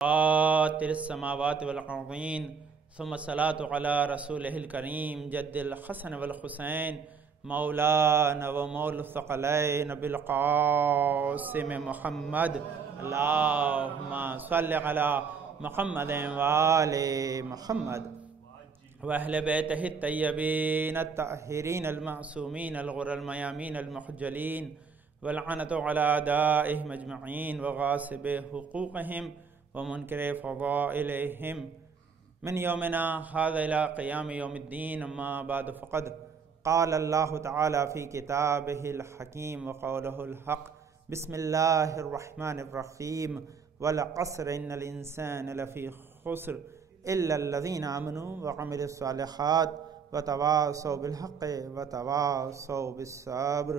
فاطر السماوات والأرضين ثم الصلاة على رسوله الكريم جد الحسن والحسين مولانا ومولى الثقلين بالقاسم محمد. اللهم صل على محمد وآل محمد وأهل بيته الطيبين الطاهرين المعصومين الغر الميامين المحجلين واللعنة على أعدائهم أجمعين وغاصب حقوقهم ومنكر فضائلهم من يومنا هذا إلى قيام يوم الدين. أما بعد فقد قال الله تعالى في كتابه الحكيم وقوله الحق. بسم الله الرحمن الرحيم. والعصر إن الإنسان لفي خسر إلا الذين آمنوا وعملوا الصالحات وتواصوا بالحق وتواصوا بالصبر.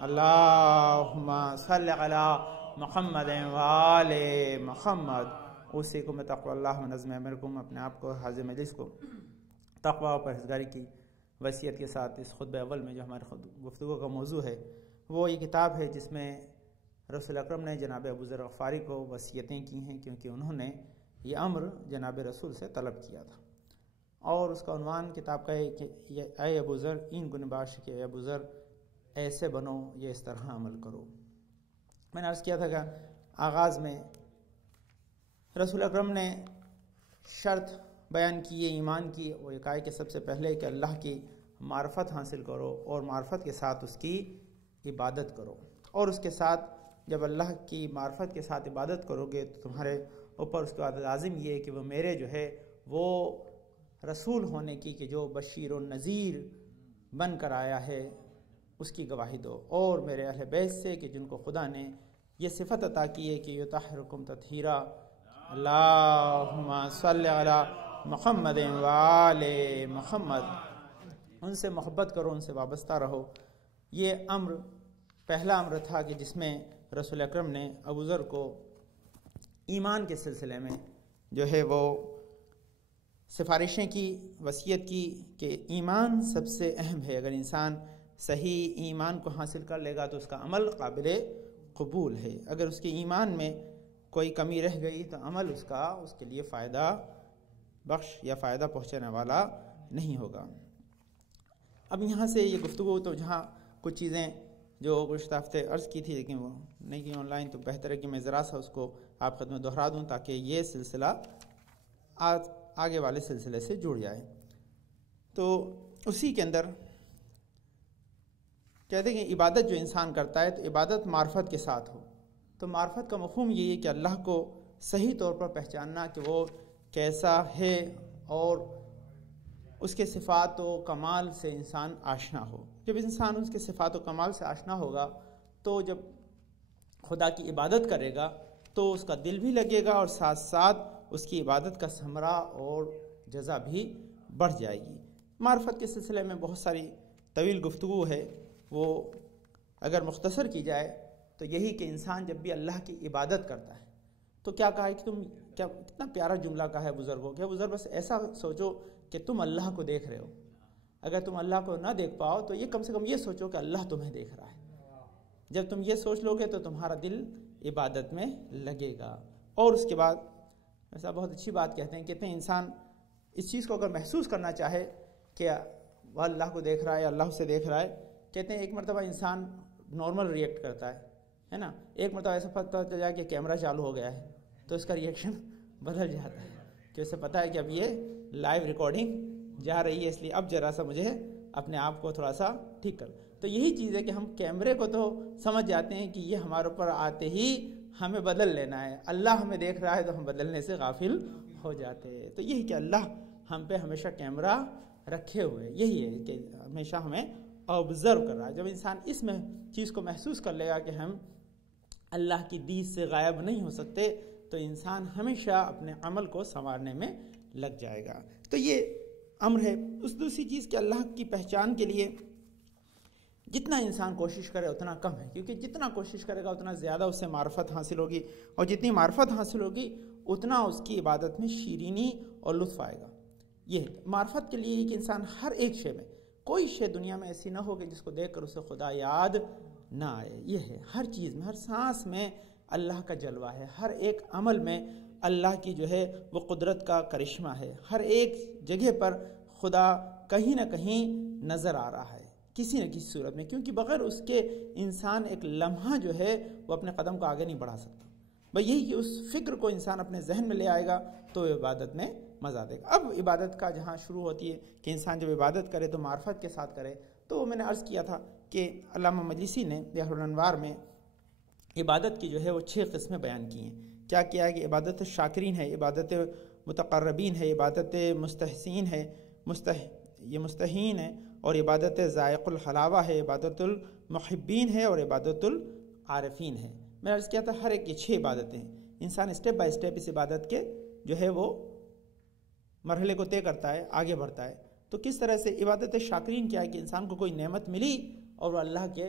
اللهم صل على محمد وآل محمد. اوصیکم بتقوی اللہ و نظم امرکم. اپنے آپ کو حاضر مجلس کو تقوی و پرہیزگاری کی وصیت کے ساتھ اس خطبہ اول میں جو ہمارے گفتگو کا موضوع ہے وہ یہ کتاب ہے جس میں رسول اکرم نے جناب ابو ذر غفاری کو وصیتیں کی ہیں، کیونکہ انہوں نے یہ امر جناب رسول سے طلب کیا تھا، اور اس کا عنوان کتاب کا ہے کہ اے ابو ذر این گن باش، کہ اے ابو ذر ایسے بنو، یہ اس طرح عمل کرو. میں نے عرض کیا تھا کہ آغاز میں رسول اکرم نے شرط بیان کی ہے ایمان کی، وہ یہ کہا کہ سب سے پہلے کہ اللہ کی معرفت حاصل کرو اور معرفت کے ساتھ اس کی عبادت کرو، اور اس کے ساتھ جب اللہ کی معرفت کے ساتھ عبادت کرو گے تو تمہارے اوپر اس کے بعد لازم یہ ہے کہ وہ میرے جو ہے وہ رسول ہونے کی، کہ جو بشیر و نذیر بن کر آیا ہے، اس کی گواہی دو، اور میرے اہل بیت سے کہ جن کو خدا نے یہ صفت عطا کی ہے کہ یطہرکم تطہیرا. اللہم صلی علی محمد وآل محمد. ان سے محبت کرو، ان سے وابستہ رہو. یہ امر پہلا امر تھا کہ جس میں رسول اکرم نے ابو ذر کو ایمان کے سلسلے میں جو ہے وہ سفارشیں کی، وصیت کی کہ ایمان سب سے اہم ہے. اگر انسان صحیح ایمان کو حاصل کر لے گا تو اس کا عمل قابل قبول ہے. اگر اس کے ایمان میں کوئی کمی رہ گئی تو عمل اس کے لیے فائدہ بخش یا فائدہ پہنچانے والا نہیں ہوگا. اب یہاں سے یہ گفتگو تو جہاں کچھ چیزیں جو گزشتہ ہفتے عرض کی تھی لیکن وہ نہیں کی آن لائن، تو بہتر ہے کہ میں ذرا سا اس کو آپ خدمت دہرا دوں تاکہ یہ سلسلہ آگے والے سلسلے سے جڑ جائے. تو اسی کے اندر کہتے ہیں کہ عبادت جو انسان کرتا ہے تو عبادت معرفت کے ساتھ ہو. تو معرفت کا مفہوم یہ ہے کہ اللہ کو صحیح طور پر پہچاننا کہ وہ کیسا ہے، اور اس کے صفات و کمال سے انسان آشنا ہو. جب انسان اس کے صفات و کمال سے آشنا ہوگا تو جب خدا کی عبادت کرے گا تو اس کا دل بھی لگے گا، اور ساتھ ساتھ اس کی عبادت کا ثمرہ اور جزا بھی بڑھ جائے گی. معرفت کے سلسلے میں بہت ساری طویل گفتگو ہے، وہ اگر مختصر کی جائے تو یہی کہ انسان جب بھی اللہ کی عبادت کرتا ہے تو کیا کہا ہے کہ تم کیا کتنا پیارا جملہ کہا ہے بزرگوں کہ بزرگ بس ایسا سوچو کہ تم اللہ کو دیکھ رہے ہو. اگر تم اللہ کو نہ دیکھ پاؤ تو یہ کم سے کم یہ سوچو کہ اللہ تمہیں دیکھ رہا ہے. جب تم یہ سوچ لو گے تو تمہارا دل عبادت میں لگے گا. اور اس کے بعد ایسا بہت اچھی بات کہتے ہیں انسان اس چیز کو اگر محسوس کرنا چاہے کہ وہ اللہ کو دیکھ رہا ہے، اللہ اسے دیکھ رہا ہے، کہتے ہیں ایک مرتبہ انسان نارمل ریئیکٹ کرتا ہے نا. ایک مرتبہ ایسا پتہ چل جائے کہ کیمرہ چالو ہو گیا ہے تو اس کا ریئیکشن بدل جاتا ہے، کہ اسے پتہ ہے کہ اب یہ لائیو ریکارڈنگ جا رہی ہے، اس لیے اب ذرا سا مجھے اپنے آپ کو تھوڑا سا ٹھیک کر. تو یہی چیز ہے کہ ہم کیمرے کو تو سمجھ جاتے ہیں کہ یہ ہمارے اوپر آتے ہی ہمیں بدل لینا ہے، اللہ ہمیں دیکھ رہا ہے تو ہم بدلنے سے غافل ہو جاتے ہیں. تو یہی کہ اللہ ہم پہ ہمیشہ کیمرہ رکھے ہوئے، یہی ہے کہ ہمیشہ ہمیں آبزرو کر رہا ہے. جب انسان اس میں چیز کو محسوس کر لے گا کہ ہم اللہ کی دید سے غائب نہیں ہو سکتے تو انسان ہمیشہ اپنے عمل کو سنوارنے میں لگ جائے گا. تو یہ امر ہے. اس دوسری چیز کہ اللہ کی پہچان کے لیے جتنا انسان کوشش کرے اتنا کم ہے، کیونکہ جتنا کوشش کرے گا اتنا زیادہ اس سے معرفت حاصل ہوگی، اور جتنی معرفت حاصل ہوگی اتنا اس کی عبادت میں شیرینی اور لطف آئے گا. یہ معرفت کے لیے کہ انسان ہر ایک شے میں، کوئی شے دنیا میں ایسی نہ ہو کہ جس کو دیکھ کر اسے خدا یاد نہ آئے. یہ ہے ہر چیز میں، ہر سانس میں اللہ کا جلوہ ہے، ہر ایک عمل میں اللہ کی جو ہے وہ قدرت کا کرشمہ ہے. ہر ایک جگہ پر خدا کہیں نہ کہیں نظر آ رہا ہے کسی نہ کسی صورت میں، کیونکہ بغیر اس کے انسان ایک لمحہ جو ہے وہ اپنے قدم کو آگے نہیں بڑھا سکتا. بھئی یہی کہ اس فکر کو انسان اپنے ذہن میں لے آئے گا تو عبادت میں مزہ دے گا. اب عبادت کا جہاں شروع ہوتی ہے کہ انسان جب عبادت کرے تو معرفت کے ساتھ کرے، تو میں نے عرض کیا تھا کہ علامہ مجلسی نے بحر الانوار میں عبادت کی جو ہے وہ 6 قسمیں بیان کی ہیں. کیا کیا ہے کہ عبادت شاکرین ہے، عبادت متقربین ہے، عبادت مستحسین ہے، یہ مستحین ہے، اور عبادت ذائق الحلاوہ ہے، عبادت المحبین ہے، اور عبادت العارفین ہے. میں نے عرض کیا تھا ہر ایک یہ 6 عبادتیں ہیں. انسان اسٹیپ بائی اسٹیپ اس عبادت کے جو ہے وہ مرحلے کو طے کرتا ہے، آگے بڑھتا ہے. تو کس طرح سے عبادت شاکرین کیا ہے کہ انسان کو کوئی نعمت ملی اور وہ اللہ کے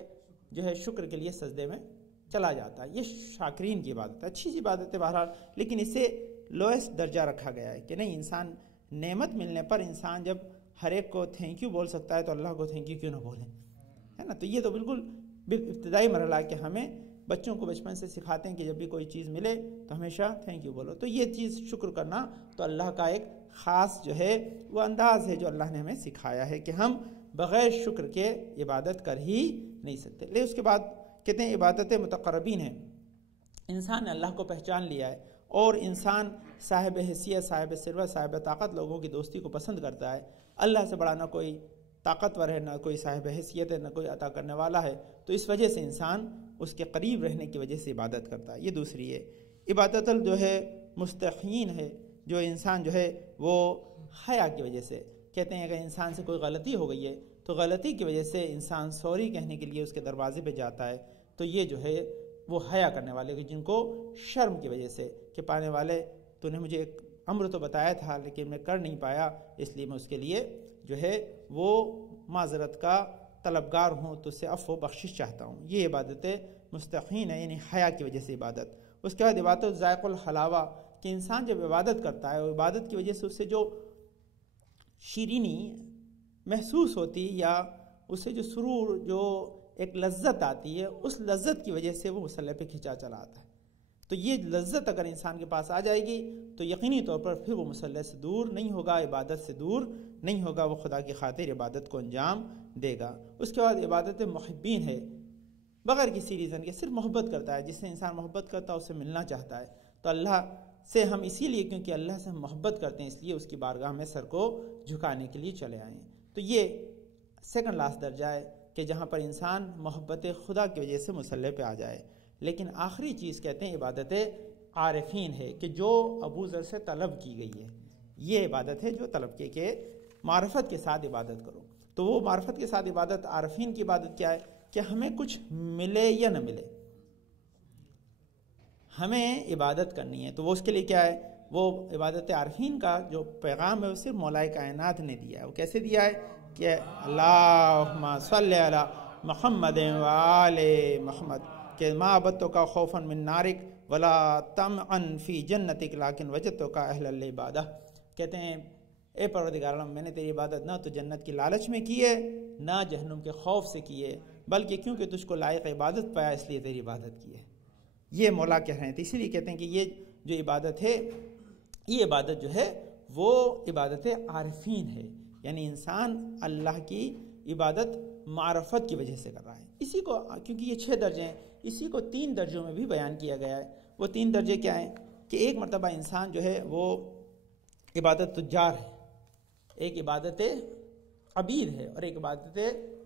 جو ہے شکر کے لیے سجدے میں چلا جاتا ہے. یہ شاکرین کی عبادت ہے، اچھی سی عبادت ہے بہرحال، لیکن اسے لوئسٹ درجہ رکھا گیا ہے کہ نہیں، انسان نعمت ملنے پر انسان جب ہر ایک کو تھینک یو بول سکتا ہے تو اللہ کو تھینک یو کیوں نہ بولیں، ہے نا. تو یہ تو بالکل ابتدائی مرحلہ کہ ہمیں بچوں کو بچپن سے سکھاتے ہیں کہ جب بھی کوئی چیز ملے تو ہمیشہ تھینک یو بولو. تو یہ چیز شکر کرنا تو اللہ کا ایک خاص جو ہے وہ انداز ہے جو اللہ نے ہمیں سکھایا ہے کہ ہم بغیر شکر کے عبادت کر ہی نہیں سکتے. لیکن اس کے بعد کہتے ہیں عبادت متقربین ہے. انسان نے اللہ کو پہچان لیا ہے اور انسان صاحب حیثیت، صاحب ثروت، صاحب طاقت لوگوں کی دوستی کو پسند کرتا ہے. اللہ سے بڑا نہ کوئی طاقتور ہے، نہ کوئی صاحب حیثیت ہے، نہ کوئی عطا کرنے والا ہے. تو اس وجہ سے انسان اس کے قریب رہنے کی وجہ سے عبادت کرتا ہے. یہ دوسری ہے. عبادت جو ہے مستحین ہے، جو انسان جو ہے وہ حیا کی وجہ سے، کہتے ہیں اگر انسان سے کوئی غلطی ہو گئی ہے تو غلطی کی وجہ سے انسان سوری کہنے کے لیے اس کے دروازے پہ جاتا ہے. تو یہ جو ہے وہ حیا کرنے والے جن کو شرم کی وجہ سے کہ پانے والے تو نے مجھے ایک امر تو بتایا تھا لیکن میں کر نہیں پایا، اس لیے میں اس کے لیے جو ہے وہ معذرت کا طلبگار ہوں، تو اس سے عفو و بخشش چاہتا ہوں. یہ عبادت مستحین ہے، یعنی حیا کی وجہ سے عبادت. اس کے بعد عبادت ذائق الحلاوہ کہ انسان جب عبادت کرتا ہے اور عبادت کی وجہ سے اس سے جو شیرینی محسوس ہوتی یا اس سے جو سرور، جو ایک لذت آتی ہے، اس لذت کی وجہ سے وہ مصلی پہ کھنچا چلا آتا ہے. تو یہ لذت اگر انسان کے پاس آ جائے گی تو یقینی طور پر پھر وہ مصلی سے دور نہیں ہوگا، عبادت سے دور نہیں ہوگا، وہ خدا کی خاطر عبادت کو انجام دے گا. اس کے بعد عبادت محبین ہے، بغیر کسی ریزن کے صرف محبت کرتا ہے. جس سے انسان محبت کرتا ہے اس سے ملنا چاہتا ہے. تو اللہ سے ہم اسی لیے، کیونکہ اللہ سے ہم محبت کرتے ہیں، اس لیے اس کی بارگاہ میں سر کو جھکانے کے لیے چلے آئے ہیں. تو یہ سیکنڈ لاسٹ درجہ ہے کہ جہاں پر انسان محبت خدا کی وجہ سے مصلی پہ آ جائے. لیکن آخری چیز کہتے ہیں عبادت عارفین ہے کہ جو ابو ذر سے طلب کی گئی ہے. یہ عبادت ہے جو طلب کی کہ معرفت کے ساتھ عبادت کرو. تو وہ معرفت کے ساتھ عبادت، عارفین کی عبادت کیا ہے کہ ہمیں کچھ ملے یا نہ ملے، ہمیں عبادت کرنی ہے. تو وہ اس کے لیے کیا ہے، وہ عبادت عارفین کا جو پیغام ہے وہ صرف مولا کائنات نے دیا ہے. وہ کیسے دیا ہے کہ اللہم صلی علی محمد وآل محمد، کہ ما عبدتک خوفا من نارک ولا طمعا فی جنتک لیکن وجدتک اہلا للعبادہ. کہتے ہیں اے پروردگار عالم، میں نے تیری عبادت نہ تو جنت کی لالچ میں کی ہے، نہ جہنم کے خوف سے کی ہے، بلکہ کیونکہ تجھ کو لائق عبادت پایا اس لیے تیری عبادت کی ہے. یہ مولا کہہ رہے ہیں. تو اسی لیے کہتے ہیں کہ یہ جو عبادت ہے، یہ عبادت جو ہے وہ عبادت عارفین ہے، یعنی انسان اللہ کی عبادت معرفت کی وجہ سے کر رہا ہے. اسی کو، کیونکہ یہ 6 درجے ہیں، اسی کو 3 درجوں میں بھی بیان کیا گیا ہے. وہ 3 درجے کیا ہیں کہ ایک مرتبہ انسان جو ہے وہ عبادت تجار ہے، ایک عبادت عبید ہے، اور ایک عبادت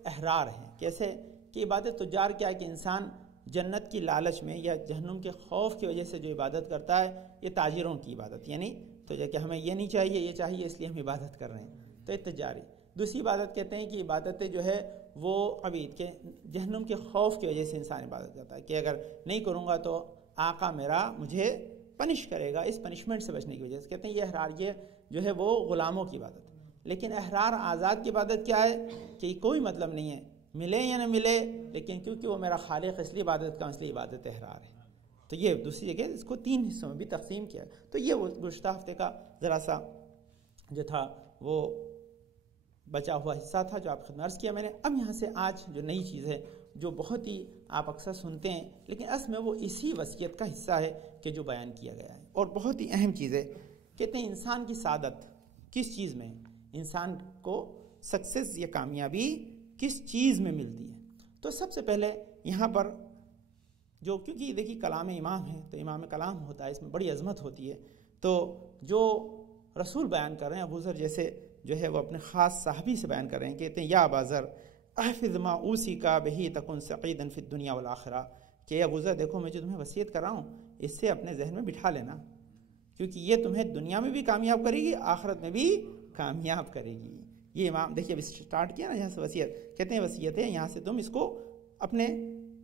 احرار ہے. کیسے کہ عبادت تجار کیا ہے کہ انسان جنت کی لالچ میں یا جہنم کے خوف کی وجہ سے جو عبادت کرتا ہے، یہ تاجروں کی عبادت، یعنی تو کہ ہمیں یہ نہیں چاہیے، یہ چاہیے، اس لیے ہم عبادت کر رہے ہیں، تو یہ تجاری. دوسری عبادت کہتے ہیں کہ عبادت جو ہے وہ عبید، کے جہنم کے خوف کی وجہ سے انسان عبادت کرتا ہے کہ اگر نہیں کروں گا تو آقا میرا مجھے پنش کرے گا، اس پنشمنٹ سے بچنے کی وجہ سے. کہتے ہیں یہ احرار، یہ جو ہے وہ غلاموں کی عبادت ہے. لیکن احرار آزاد کی عبادت کیا ہے کہ کوئی مطلب نہیں ہے ملے یا نہ ملے، لیکن کیونکہ وہ میرا خالق اس لیے عبادت کا، اس لیے عبادت احرار ہے. تو یہ دوسری جگہ اس کو 3 حصوں میں بھی تقسیم کیا. تو یہ وہ گزشتہ ہفتے کا ذرا سا جو تھا وہ بچا ہوا حصہ تھا جو آپ خدمت عرض کیا میں نے. اب یہاں سے آج جو نئی چیز ہے جو بہت ہی آپ اکثر سنتے ہیں لیکن اصل میں وہ اسی وصیت کا حصہ ہے کہ جو بیان کیا گیا ہے. اور بہت ہی اہم چیز ہے. کہتے ہیں انسان کی سعادت کس چیز میں، انسان کو سکسیس یا کامیابی کس چیز میں ملتی ہے. تو سب سے پہلے یہاں پر جو، کیونکہ دیکھیے کلام امام ہے تو امام کلام ہوتا ہے، اس میں بڑی عظمت ہوتی ہے. تو جو رسول بیان کر رہے ہیں، ابو ذر جیسے جو ہے وہ اپنے خاص صحابی سے بیان کر رہے ہیں. کہتے ہیں یا ابا ذر احفظ ما اوصیک بہ تکن سعیدا فی الدنیا والآخرہ، کہ ابو ذر دیکھو میں جو تمہیں وصیت کر رہا ہوں اس سے اپنے ذہن میں بٹھا لینا، کیونکہ یہ تمہیں دنیا میں بھی کامیاب کرے گی، آخرت میں بھی کامیاب کرے گی. یہ امام دیکھیے اب اسٹارٹ کیا نا یہاں سے وصیت. کہتے ہیں وصیت ہے یہاں سے تم اس کو اپنے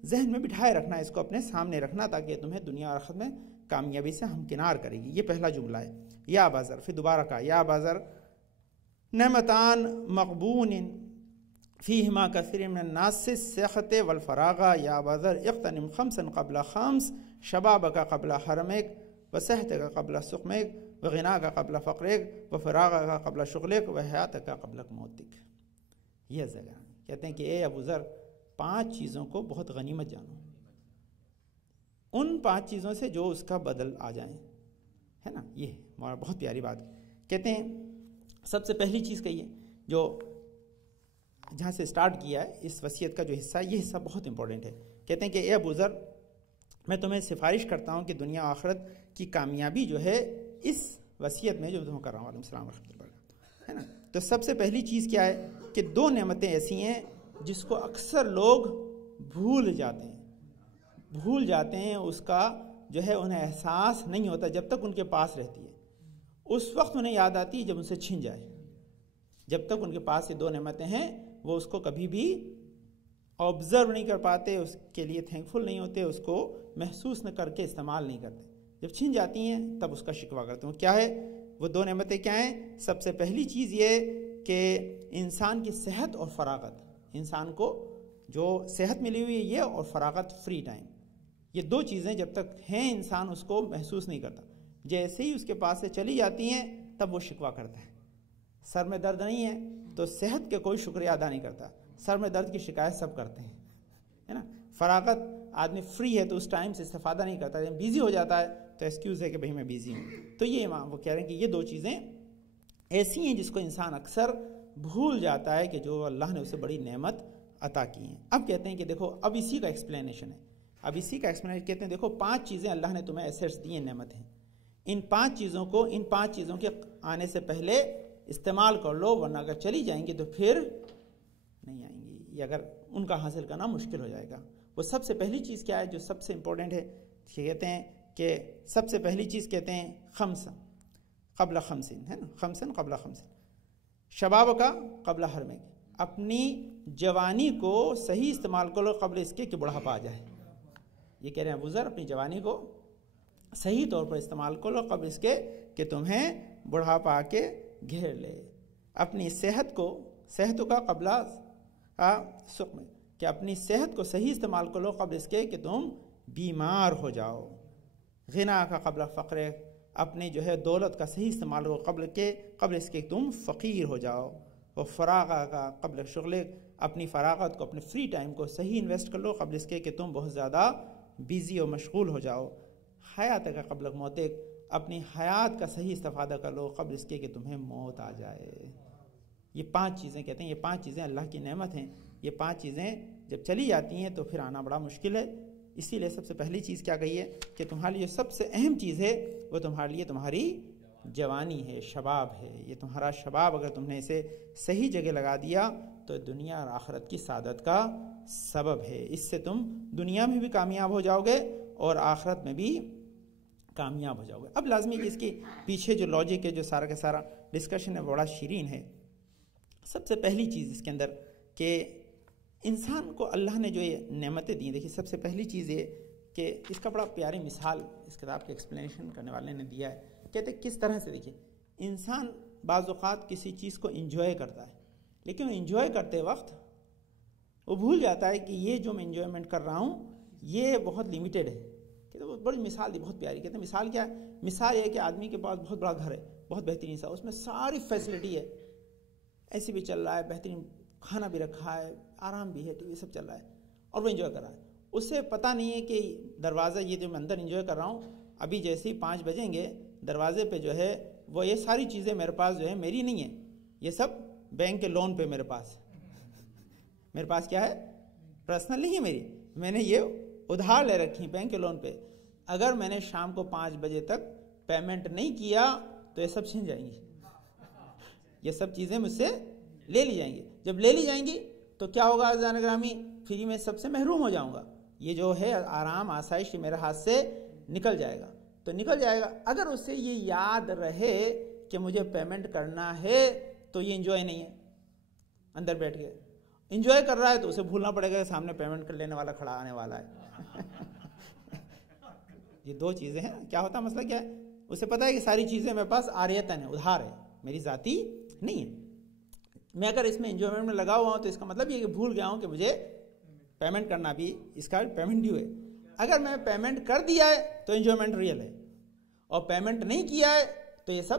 ذہن میں بٹھائے رکھنا، اس کو اپنے سامنے رکھنا، تاکہ تمہیں دنیا اور آخرت میں کامیابی سے ہمکنار کرے گی. یہ پہلا جملہ ہے یا ابا ذر. پھر دوبارہ کہا یا ابا ذر نعمتان مغبون فیہما کثیر من الناس الصحۃ والفراغ یا ابا ذر اغتنم خمسا قبل خمس شبابک قبل حرمک وصحتک قبل سقمک وغناک قبل فقرک وفراغک قبل شغلک وحیاتک قبل موتک. یہ جگہ کہتے ہیں کہ اے ابو ذر 5 چیزوں کو بہت غنیمت جانو، ان 5 چیزوں سے جو اس کا بدل آ جائیں، ہے نا. یہ ہمارا بہت پیاری بات. کہتے ہیں سب سے پہلی چیز کہیے جو جہاں سے سٹارٹ کیا ہے اس وصیت کا جو حصہ، یہ حصہ بہت امپورٹنٹ ہے. کہتے ہیں کہ اے ابو ذر میں تمہیں سفارش کرتا ہوں کہ دنیا آخرت کی کامیابی جو ہے اس وصیت میں جو تمہیں کر رہا ہوں. علیہ السلام ورحمۃ اللہ، ہے نا. تو سب سے پہلی چیز کیا ہے کہ 2 نعمتیں ایسی ہیں جس کو اکثر لوگ بھول جاتے ہیں، اس کا جو ہے انہیں احساس نہیں ہوتا جب تک ان کے پاس رہتی ہے. اس وقت انہیں یاد آتی ہے جب ان سے چھن جائے. جب تک ان کے پاس یہ 2 نعمتیں ہیں وہ اس کو کبھی بھی آبزرو نہیں کر پاتے، اس کے لیے تھینکفل نہیں ہوتے، اس کو محسوس نہ کر کے استعمال نہیں کرتے. جب چھن جاتی ہیں تب اس کا شکوہ کرتے ہیں. کیا ہے وہ 2 نعمتیں کیا ہیں؟ سب سے پہلی چیز یہ کہ انسان کی صحت اور فراغت. انسان کو جو صحت ملی ہوئی ہے یہ، اور فراغت، فری ٹائم، یہ 2 چیزیں جب تک ہیں انسان اس کو محسوس نہیں کرتا. جیسے ہی اس کے پاس سے چلی جاتی ہیں تب وہ شکوہ کرتا ہے. سر میں درد نہیں ہے تو صحت کے کوئی شکریہ ادا نہیں کرتا، سر میں درد کی شکایت سب کرتے ہیں، ہے نا. فراغت، آدمی فری ہے تو اس ٹائم سے استفادہ نہیں کرتا، جب بیزی ہو جاتا ہے تو ایکسکیوز ہے کہ بھئی میں بیزی ہوں. تو یہ امام وہ کہہ رہے ہیں کہ یہ 2 چیزیں ایسی ہیں جس کو انسان اکثر بھول جاتا ہے کہ جو اللہ نے اسے بڑی نعمت عطا کی ہیں. اب کہتے ہیں کہ دیکھو اب اسی کا ایکسپلینیشن ہے، کہتے ہیں دیکھو 5 چیزیں اللہ نے تمہیں ایسیٹس دی ہیں، نعمتیں. ان 5 چیزوں کو، ان 5 چیزوں کے آنے سے پہلے استعمال کر لو، ورنہ اگر چلی جائیں گی تو پھر نہیں آئیں گی، یا اگر ان کا حاصل کرنا مشکل ہو جائے گا. وہ سب سے پہلی چیز کیا ہے جو سب سے امپورٹنٹ ہے؟ کہتے ہیں کہ سب سے پہلی چیز کہتے ہیں خمسن قبل خمسن، ہے نا. خمسن قبل خمسن، شباب کا قبل حرمک، اپنی جوانی کو صحیح استعمال کرو قبل اس کے کہ بڑھاپا آ جائے. یہ کہہ رہے ہیں ابو ذر اپنی جوانی کو صحیح طور پر استعمال کرو قبل اس کے کہ تمہیں بڑھاپا آ کے گھیر لے. اپنی صحت کا قبل سقم، کہ اپنی صحت کو صحیح استعمال کرو قبل اس کے کہ تم بیمار ہو جاؤ. غنا کا قبل فقر، اپنی جو ہے دولت کا صحیح استعمال کرو قبل اس کے کہ تم فقیر ہو جاؤ. اور فراغ کا قبل شغل، اپنی فراغت کو، اپنے فری ٹائم کو صحیح انویسٹ کر لو قبل اس کے کہ تم بہت زیادہ بیزی اور مشغول ہو جاؤ. حیات کا قبل موتک، اپنی حیات کا صحیح استفادہ کر لو قبل اس کے کہ تمہیں موت آ جائے. یہ 5 چیزیں کہتے ہیں، یہ 5 چیزیں اللہ کی نعمت ہیں. یہ 5 چیزیں جب چلی جاتی ہیں تو پھر آنا بڑا مشکل ہے. اسی لیے سب سے پہلی چیز کیا کہی ہے کہ تمہارے لیے سب سے اہم چیز ہے وہ تمہارے لیے تمہاری جوانی ہے، شباب ہے. یہ تمہارا شباب اگر تم نے اسے صحیح جگہ لگا دیا تو دنیا اور آخرت کی سعادت کا سبب ہے. اس سے تم دنیا میں بھی کامیاب ہو جاؤ گے اور آخرت میں بھی کامیاب ہو جاؤ گے. اب لازمی کہ اس کی پیچھے جو لاجک ہے، جو سارا کا سارا ڈسکشن ہے، بڑا شیرین ہے. سب سے پہلی چیز اس کے اندر کہ انسان کو اللہ نے جو یہ نعمتیں دی، دیکھیے سب سے پہلی چیز یہ کہ اس کا بڑا پیاری مثال اس کتاب کے ایکسپلینیشن کرنے والے نے دیا ہے. کہتے کس طرح سے، دیکھیے انسان بعض اوقات کسی چیز کو انجوائے کرتا ہے، لیکن انجوائے کرتے وقت وہ بھول جاتا ہے کہ یہ جو میں انجوائمنٹ کر رہا ہوں یہ بہت لیمیٹڈ ہے. کہتے وہ بڑی مثال دی، بہت پیاری. کہتے ہیں مثال کیا ہے؟ مثال یہ ہے کہ آدمی کے پاس بہت بڑا گھر ہے، بہت بہترین سا، اس میں ساری فیسلٹی ہے، ایسی بھی چل رہا ہے، بہترین کھانا بھی رکھا ہے، آرام بھی ہے، ٹی وی سب چل رہا ہے، اور وہ انجوائے کر رہا ہے. اسے پتہ نہیں ہے کہ دروازہ یہ جو میں اندر انجوائے کر رہا ہوں ابھی جیسے ہی 5 بجیں گے دروازے پہ جو ہے وہ یہ ساری چیزیں میرے پاس جو ہے میری نہیں ہیں، یہ سب بینک کے لون پہ میرے پاس کیا ہے، پرسنل نہیں ہے میری، میں نے یہ ادھار لے رکھی بینک کے لون پہ. اگر میں نے شام کو 5 بجے تک پیمنٹ نہیں کیا تو یہ سب چھن جائیں گی، یہ سب چیزیں مجھ سے لے لی جائیں گی. جب لے لی جائیں گی تو کیا ہوگا عزیزان گرامی، پھر میں سب سے محروم ہو جاؤں گا. یہ جو ہے آرام آسائش میرے ہاتھ سے نکل جائے گا. تو نکل جائے گا اگر اسے یہ یاد رہے کہ مجھے پیمنٹ کرنا ہے تو یہ انجوائے نہیں ہے. اندر بیٹھ کے انجوائے کر رہا ہے تو اسے بھولنا پڑے گا کہ سامنے پیمنٹ کر لینے والا کھڑا آنے والا ہے. یہ 2 چیزیں ہیں. کیا ہوتا ہے مسئلہ کیا ہے، اسے پتا ہے کہ ساری چیزیں میرے پاس عاریتاً ہیں، ادھار ہے، میری ذاتی نہیں ہے. میں اگر اس میں انجوائمنٹ میں لگا ہوا ہوں تو اس کا مطلب یہ کہ بھول گیا ہوں کہ مجھے پیمنٹ کرنا بھی اس کا پیمنٹ ڈیو ہے. اگر میں پیمنٹ کر دیا ہے تو انجوائمنٹ ریئل ہے، اور پیمنٹ نہیں کیا ہے تو یہ سب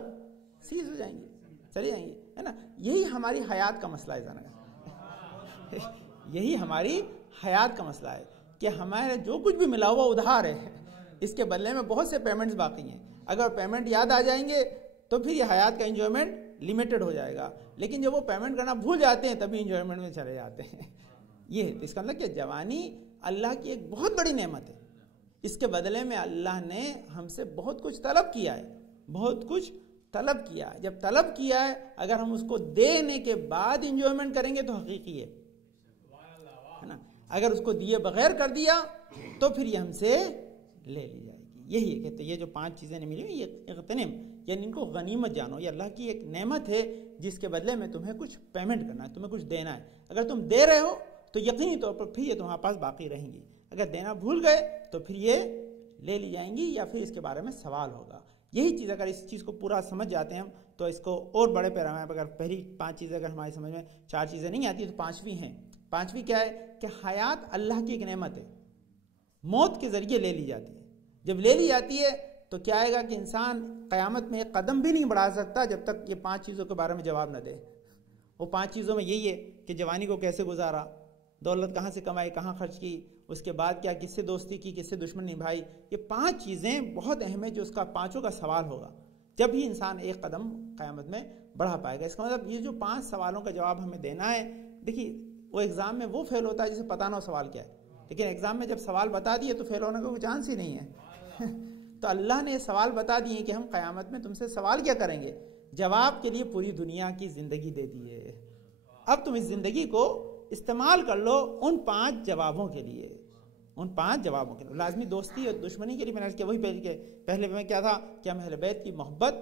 سیز ہو جائیں گے، چلی جائیں گے، ہے نا. یہی ہماری حیات کا مسئلہ ہے جانا، یہی ہماری حیات کا مسئلہ ہے کہ ہمارے جو کچھ بھی ملا ہوا ادھار ہے، اس کے بدلے میں بہت سے پیمنٹس باقی ہیں. اگر پیمنٹ یاد آ جائیں گے تو پھر یہ حیات کا انجوائمنٹ لمیٹڈ ہو جائے گا. لیکن جب وہ پیمنٹ کرنا بھول جاتے ہیں تبھی انجوائمنٹ میں چلے جاتے ہیں. یہ اس کا مطلب کہ جوانی اللہ کی ایک بہت بڑی نعمت ہے. اس کے بدلے میں اللہ نے ہم سے بہت کچھ طلب کیا ہے، بہت کچھ طلب کیا ہے. جب طلب کیا ہے اگر ہم اس کو دینے کے بعد انجوائمنٹ کریں گے تو حقیقی ہے نا. اگر اس کو دیے بغیر کر دیا تو پھر یہ ہم سے لے لی جائے گی. یہی ہے کہ یہ جو 5 چیزیں ملی ہوئی یہ اغتنم، یعنی ان کو غنیمت جانو. یہ اللہ کی ایک نعمت ہے جس کے بدلے میں تمہیں کچھ پیمنٹ کرنا ہے، تمہیں کچھ دینا ہے. اگر تم دے رہے ہو تو یقینی طور پر پھر یہ تمہارے پاس باقی رہیں گی. اگر دینا بھول گئے تو پھر یہ لے لی جائیں گی یا پھر اس کے بارے میں سوال ہوگا. یہی چیز اگر اس چیز کو پورا سمجھ جاتے ہیں ہم تو اس کو اور بڑے پیمانے پر، اگر پہلی 5 چیزیں اگر ہماری سمجھ میں 4 چیزیں نہیں آتی تو 5ویں ہیں. 5ویں کیا ہے کہ حیات اللہ کی ایک نعمت ہے، موت کے ذریعے لے لی جاتی ہے. جب لے لی جاتی ہے تو کیا آئے گا کہ انسان قیامت میں ایک قدم بھی نہیں بڑھا سکتا جب تک یہ 5 چیزوں کے بارے میں جواب نہ دے. وہ 5 چیزوں میں یہی ہے کہ جوانی کو کیسے گزارا، دولت کہاں سے کمائی، کہاں خرچ کی، اس کے بعد کیا، کس سے دوستی کی، کس سے دشمنی نبھائی. یہ 5 چیزیں بہت اہم ہیں جو اس کا 5 کا سوال ہوگا. جب ہی انسان ایک قدم قیامت میں بڑھا پائے گا. اس کا مطلب یہ جو 5 سوالوں کا جواب ہمیں دینا ہے. دیکھیے وہ ایگزام میں وہ فیل ہوتا ہے جسے پتہ نہ ہو سوال کیا ہے، لیکن ایگزام میں جب سوال بتا دیے تو فیل ہونے کا کوئی چانس ہی نہیں ہے. تو اللہ نے سوال بتا دیے کہ ہم قیامت میں تم سے سوال کیا کریں گے، جواب کے لیے پوری دنیا کی زندگی دے دی ہے. اب تم اس زندگی کو استعمال کر لو ان 5 جوابوں کے لیے، ان 5 جوابوں کے لیے. لازمی دوستی اور دشمنی کے لیے میں نے کیا وہی پہلے میں کیا تھا کہ ہم اہل بیت کی محبت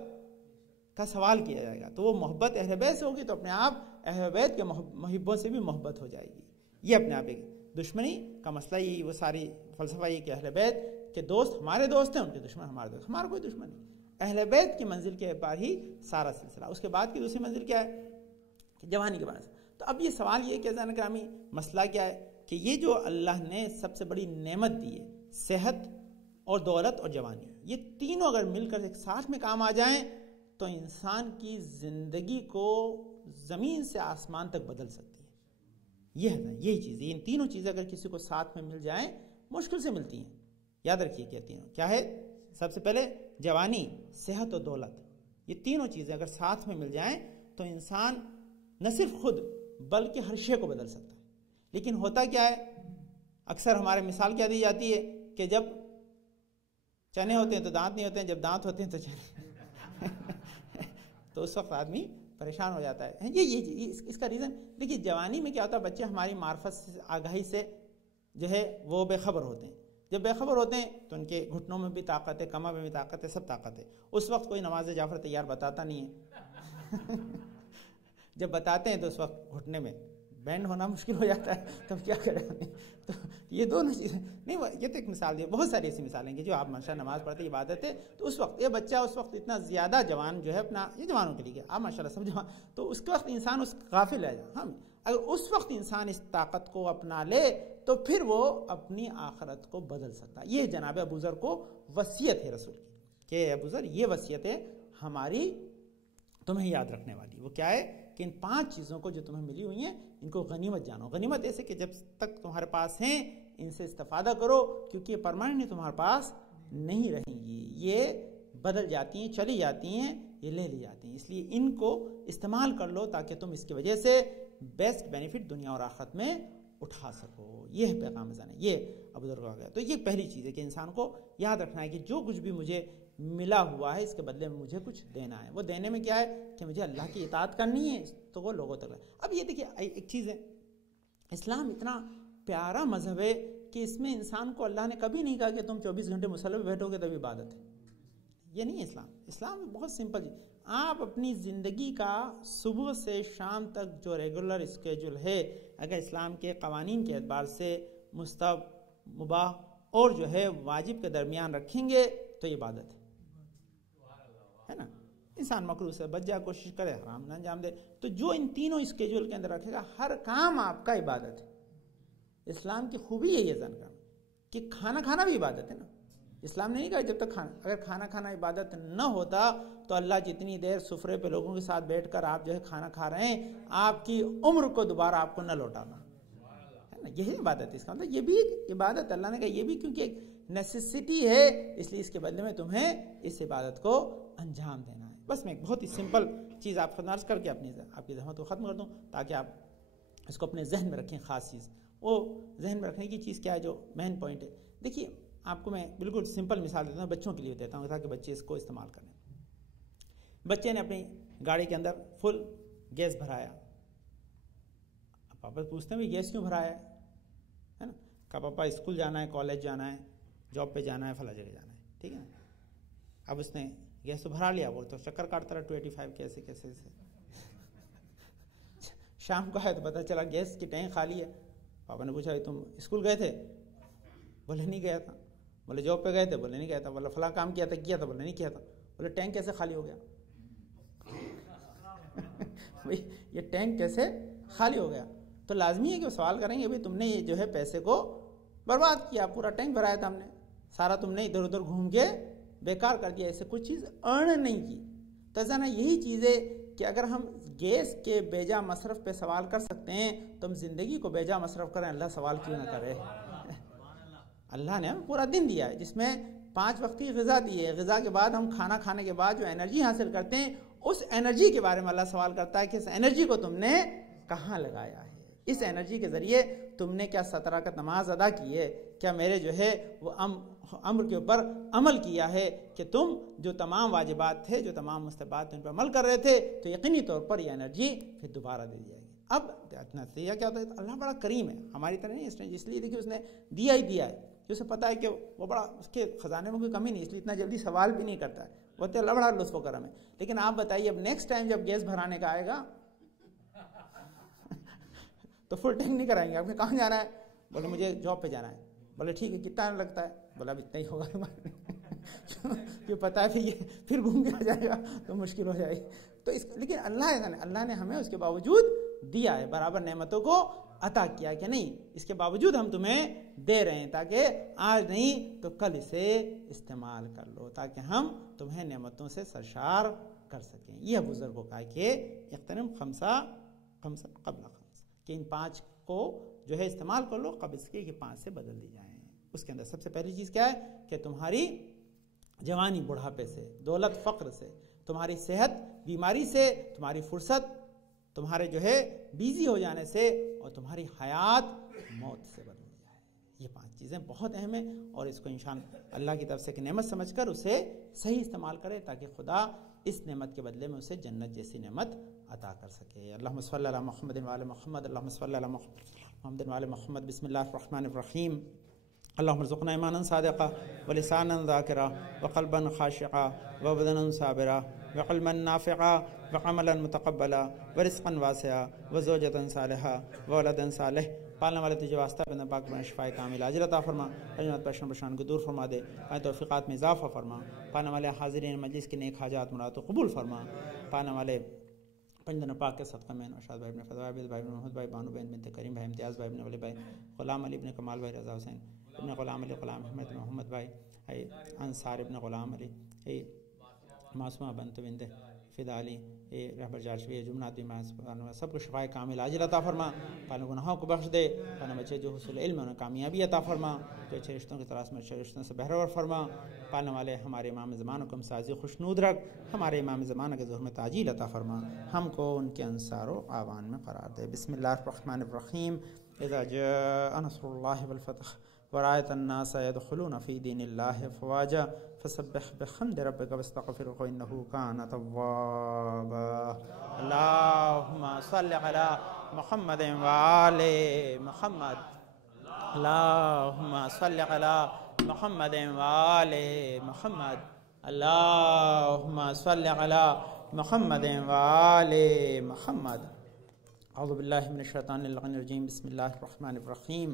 کا سوال کیا جائے گا. تو وہ محبت اہل بیت سے ہوگی تو اپنے آپ اہل بیت کے محبوں سے بھی محبت ہو جائے گی. یہ اپنے آپ ایک دشمنی کا مسئلہ ہی، وہ ساری فلسفہ یہ کہ اہل بیت کہ دوست ہمارے دوست ہیں، ان کے دشمن ہمارے دوست. ہمارا کوئی دشمن نہیں. اہل بیت کی منزل کے بعد ہی سارا سلسلہ. اس کے بعد کی دوسری منزل کیا ہے کہ جوانی کے بارے سے. تو اب یہ سوال یہ کہ جان گرامی مسئلہ کیا ہے کہ یہ جو اللہ نے سب سے بڑی نعمت دی ہے، صحت اور دولت اور جوانی، یہ تینوں اگر مل کر ایک ساتھ میں کام آ جائیں تو انسان کی زندگی کو زمین سے آسمان تک بدل سکتی ہے. یہی چیز، ان تینوں چیزیں اگر کسی کو ساتھ میں مل جائیں مشکل سے ملتی ہیں. یاد رکھیے کہ تینوں کیا ہے. سب سے پہلے جوانی، صحت اور دولت، یہ تینوں چیزیں اگر ساتھ میں مل جائیں تو انسان نہ صرف خود بلکہ ہر شے کو بدل سکتا ہے. لیکن ہوتا کیا ہے، اکثر ہمارے مثال کیا دی جاتی ہے کہ جب چنے ہوتے ہیں تو دانت نہیں ہوتے ہیں، جب دانت ہوتے ہیں تو چنے تو اس وقت آدمی پریشان ہو جاتا ہے. یہ اس کا ریزن دیکھیے، جوانی میں کیا ہوتا ہے، بچے ہماری معرفت سے، آگاہی سے جو ہے وہ بے خبر ہوتے ہیں. جب بے خبر ہوتے ہیں تو ان کے گھٹنوں میں بھی طاقت ہے، کمر میں بھی طاقت ہے، سب طاقت ہے. اس وقت کوئی نماز جعفر تیار بتاتا نہیں ہے. جب بتاتے ہیں تو اس وقت گھٹنے میں بینڈ ہونا مشکل ہو جاتا ہے. تب کیا کریں؟ تو یہ دونوں چیزیں نہیں، یہ تو ایک مثال دی. بہت ساری ایسی مثالیں ہیں کہ جو آپ ماشاءاللہ نماز پڑھتے عبادت ہے تو اس وقت یہ بچہ اس وقت اتنا زیادہ جوان جو ہے اپنا، یہ جوانوں کے لیے آپ ماشاءاللہ سب جوان، تو اس کے وقت انسان اس غافل ہے. ہم اگر اس وقت انسان اس طاقت کو اپنا لے تو پھر وہ اپنی آخرت کو بدل سکتا ہے. یہ جناب ابو ذر کو وصیت ہے رسول کی کہ ابو ذر یہ وصیت ہے ہماری تمہیں یاد رکھنے والی. وہ کیا ہے کہ ان 5 چیزوں کو جو تمہیں ملی ہوئی ہیں ان کو غنیمت جانو. غنیمت ایسے کہ جب تک تمہارے پاس ہیں ان سے استفادہ کرو، کیونکہ یہ پرماننٹ تمہارے پاس نہیں رہیں گی، یہ بدل جاتی ہیں، چلی جاتی ہیں، یہ لے لی جاتی ہیں، اس لیے ان کو استعمال کر لو تاکہ تم اس کی وجہ سے بیسٹ بینیفٹ دنیا اور آخرت میں اٹھا سکو. یہ ہے پیغام رمضان ہے، یہ ابو ذر کا گیا. تو یہ پہلی چیز ہے کہ انسان کو یاد رکھنا ہے کہ جو کچھ بھی مجھے ملا ہوا ہے اس کے بدلے میں مجھے کچھ دینا ہے. وہ دینے میں کیا ہے کہ مجھے اللہ کی اطاعت کرنی ہے، تو وہ لوگوں تک. اب یہ دیکھیے ایک چیز ہے، اسلام اتنا پیارا مذہب ہے کہ اس میں انسان کو اللہ نے کبھی نہیں کہا کہ تم 24 گھنٹے مصلی پہ بیٹھو گے تب عبادت ہے. یہ نہیں ہے اسلام. اسلام بہت سمپل چیز. آپ اپنی زندگی کا صبح سے شام تک جو ریگولر اسکیجول ہے اگر اسلام کے قوانین کے اعتبار سے مستحب، مباح اور جو ہے واجب کے درمیان رکھیں گے تو یہ عبادت ہے نا. انسان مکروہ سے بچ جائے، کوشش کرے حرام نہ انجام دے. تو جو ان تینوں اسکیجول کے اندر رکھے گا ہر کام آپ کا عبادت ہے. اسلام کی خوبی یہی ہے زن کا کہ کھانا کھانا بھی عبادت ہے نا. اسلام نے نہیں کہا جب تک اگر کھانا کھانا عبادت نہ ہوتا تو اللہ جتنی دیر سفرے پہ لوگوں کے ساتھ بیٹھ کر آپ جو ہے کھانا کھا رہے ہیں آپ کی عمر کو دوبارہ آپ کو نہ لوٹانا ہے نا. یہی عبادت ہے. اس کا مطلب یہ بھی ایک عبادت اللہ نے کہا، یہ بھی کیونکہ ایک نیسیسٹی ہے اس لیے اس کے بدلے میں تمہیں اس عبادت کو انجام دینا ہے. بس میں ایک بہت ہی سمپل چیز آپ کو عرض کر کے آپ کی زحمت کو ختم کر دوں تاکہ آپ اس کو اپنے ذہن میں رکھیں. خاص چیز وہ ذہن میں رکھنے کی چیز کیا ہے جو مین پوائنٹ ہے. دیکھیے آپ کو میں بالکل سمپل مثال دیتا ہوں، بچوں کے لیے دیتا ہوں تاکہ بچے اس کو استعمال کریں. بچے نے اپنی گاڑی کے اندر فل گیس بھرایا. اب پاپا پوچھتے ہیں بھائی گیس کیوں بھرایا ہے نا. کہا پاپا اسکول جانا ہے، کالج جانا ہے، جاب پہ جانا ہے، فلاں جگہ جانا ہے. ٹھیک ہے نا. اب اس نے گیس تو بھرا لیا، وہ تو چکر کاٹتا رہا 285 کیسے کیسے سے. شام کو آیا تو پتہ چلا گیس کی ٹینک خالی ہے. پاپا نے پوچھا تم اسکول گئے تھے؟ بولے نہیں گیا تھا. بولے جاب پہ گئے تھے؟ بولے نہیں گیا تھا. بولے فلاں کام کیا تھا؟ بولے نہیں کیا تھا. بولے ٹینک کیسے خالی ہو گیا؟ بھائی یہ ٹینک کیسے خالی ہو گیا؟ تو لازمی ہے کہ وہ سوال کریں گے بھائی تم نے یہ جو ہے پیسے کو برباد کیا، پورا ٹینک بھرایا تھا ہم نے، سارا تم نے ادھر ادھر گھوم کے بیکار کر دیا، ایسے کچھ چیز ارن نہیں کی. تو ایسا نا یہی چیز ہے کہ اگر ہم گیس کے بیجا مصرف پہ سوال کر سکتے ہیں تو ہم زندگی کو بیجا مصرف کریں. اللہ سوال کیوں نہ کرے؟ اللہ نے ہمیں پورا دن دیا ہے جس میں 5 وقت کی غذا دی ہے. غذا کے بعد ہم کھانا کھانے کے بعد جو انرجی حاصل کرتے ہیں اس انرجی کے بارے میں اللہ سوال کرتا ہے کہ اس انرجی کو تم نے کہاں لگایا ہے. اس انرجی کے ذریعے تم نے کیا 7 رکعت نماز ادا کی ہے؟ کیا میرے جو ہے وہ امر کے اوپر عمل کیا ہے کہ تم جو تمام واجبات تھے، جو تمام مستحبات تھے ان پر عمل کر رہے تھے؟ تو یقینی طور پر یہ انرجی پھر دوبارہ دے دی جائے گی. اب نتیجہ کیا ہوتا ہے؟ اللہ بڑا کریم ہے، ہماری طرح نہیں. اس لیے دیکھیے اس نے دیا ہی دیا ہے. اسے پتا ہے کہ وہ بڑا اس کے خزانے میں کوئی کمی نہیں، اس لیے اتنا جلدی سوال بھی نہیں کرتا ہے. وہ تو اللہ بڑا لطف و کرم ہے. لیکن آپ بتائیے اب نیکسٹ ٹائم جب گیس بھرانے کا آئے گا تو فل ٹینک نہیں کرائیں گے. آپ نے کہاں جانا ہے؟ بولے مجھے جاب پہ جانا ہے. بولے ٹھیک ہے کتنا ٹائم لگتا ہے؟ بولا اب اتنا ہی ہوگا. یہ پتا ہے یہ پھر گھوم کے آ جائے گا تو مشکل ہو جائے گی. تو لیکن اللہ نے ہمیں اس کے باوجود دیا ہے، برابر نعمتوں کو عطا کیا کہ نہیں اس کے باوجود ہم تمہیں دے رہے ہیں تاکہ آج نہیں تو کل اسے استعمال کر لو تاکہ ہم تمہیں نعمتوں سے سرشار کر سکیں. یہ بزرگوں کا ہے کہ اغتنم خمسہ قبل خمس، کہ ان 5 کو جو ہے استعمال کر لو قبل اس کے کہ 5 سے بدل دی جائیں. اس کے اندر سب سے پہلی چیز کیا ہے کہ تمہاری جوانی بڑھاپے سے، دولت فقر سے، تمہاری صحت بیماری سے، تمہاری فرصت تمہارے جو ہے بیزی ہو جانے سے، اور تمہاری حیات موت سے بدل جائے. یہ 5 چیزیں بہت اہم ہیں اور اس کو انشاءاللہ اللہ کی طرف سے ایک نعمت سمجھ کر اسے صحیح استعمال کرے تاکہ خدا اس نعمت کے بدلے میں اسے جنت جیسی نعمت عطا کر سکے. اللہم صلی علی محمد و علی محمد، اللہم صلی علی محمد و علی محمد. بسم اللہ الرحمن الرحیم. اللہم ارزقنا ایمانا صادقا ولسانا ذاکرا وقلبا خاشعا وبدنا صابرا وعلما نافعا وعملا متقبلا ورزقا واسعا وزوجتا صالحا وولدا صالح. پالنے والے تجھے واسطہ بندہ پاک بنا شفائے کامل عاجل عطا فرما، رحمت پریشان پریشان کو دور فرما دے، پانے توفیقات میں اضافہ فرما، پانے والے حاضرین مجلس کی نیک حاجات مراد قبول فرما، پانے والے پنجن پاک کے صدقہ میں ارشاد بھائی ابن فضل بھائی ابن محمد بھائی بانو بہن بنت کریم بھائی امتیاز بھائی ابن ولی بھائی غلام علی ابن کمال بھائی رضا حسین ابن غلام علی غلام احمد محمد بھائی انصار ابن غلام علی معصومہ بنت بنت فدا علی رہبر جارشوی جمنات سب کو شفائے کامل عاجل عطا فرما، پانے گناہوں کو بخش دے، پانے بچے جو حصول علم انہیں کامیابی عطا فرما، جو اچھے رشتوں کی تلاش میں اچھے رشتوں سے بہرور فرما، پالنے والے ہمارے امام زمانہ کو مساجی خوشنود رکھ، ہمارے امام زمانہ کے ظہور میں تعجیل عطا فرما، ہم کو ان کے انصار و اعوان میں قرار دے۔ بسم اللہ الرحمن الرحیم۔ اذا جاء نصر اللہ والفتح ورأيت الناس يدخلون في دين الله أفواجا فسبح بحمد ربك واستغفره إنه كان توابا۔ اللهم صل على محمد وآل محمد، اللهم صل على محمد وآل محمد، اللهم صل على محمد وآل محمد۔ اعوذ باللہ من الشیطان اللعین الرجیم، بسم اللہ الرحمن الرحیم۔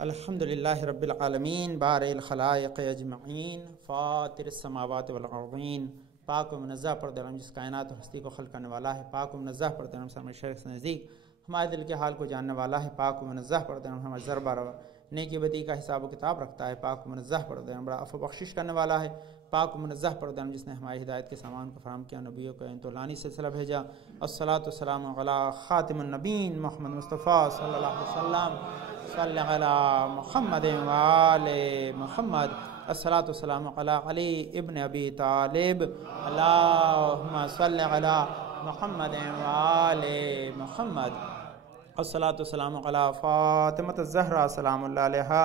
الحمدللہ رب العالمین، بارئ الخلائق اجمعین، فاطر السماوات والارضین، پاک و منزہ پردہ جس کائنات و ہستی کو خلق کرنے والا ہے، پاک و منزہ پردہ سامنے شیخ سے نزدیک ہمارے دل کے حال کو جاننے والا ہے، پاک و منزہ پردہ ہمارے ضربہ نیکی بدی کا حساب و کتاب رکھتا ہے، پاک و منزہ پردہ بڑا عفو بخشش کرنے والا ہے، پاک و منزہ پردہ جس نے ہماری ہدایت کے سامان کو فراہم کیا، نبیوں کو تو لانی سلسلہ بھیجا۔ الصلاۃ والسلام علی خاتم النبین محمد مصطفیٰ صلی اللہ علیہ وسلم، صلی علی محمد وآل محمد۔ الصلاۃ والسلام علی علی ابن ابی طالب، اللہم صلی علی محمد وآل محمد۔ الصلاۃ والسلام علی فاطمۃ الزہرا سلام اللہ علیہا،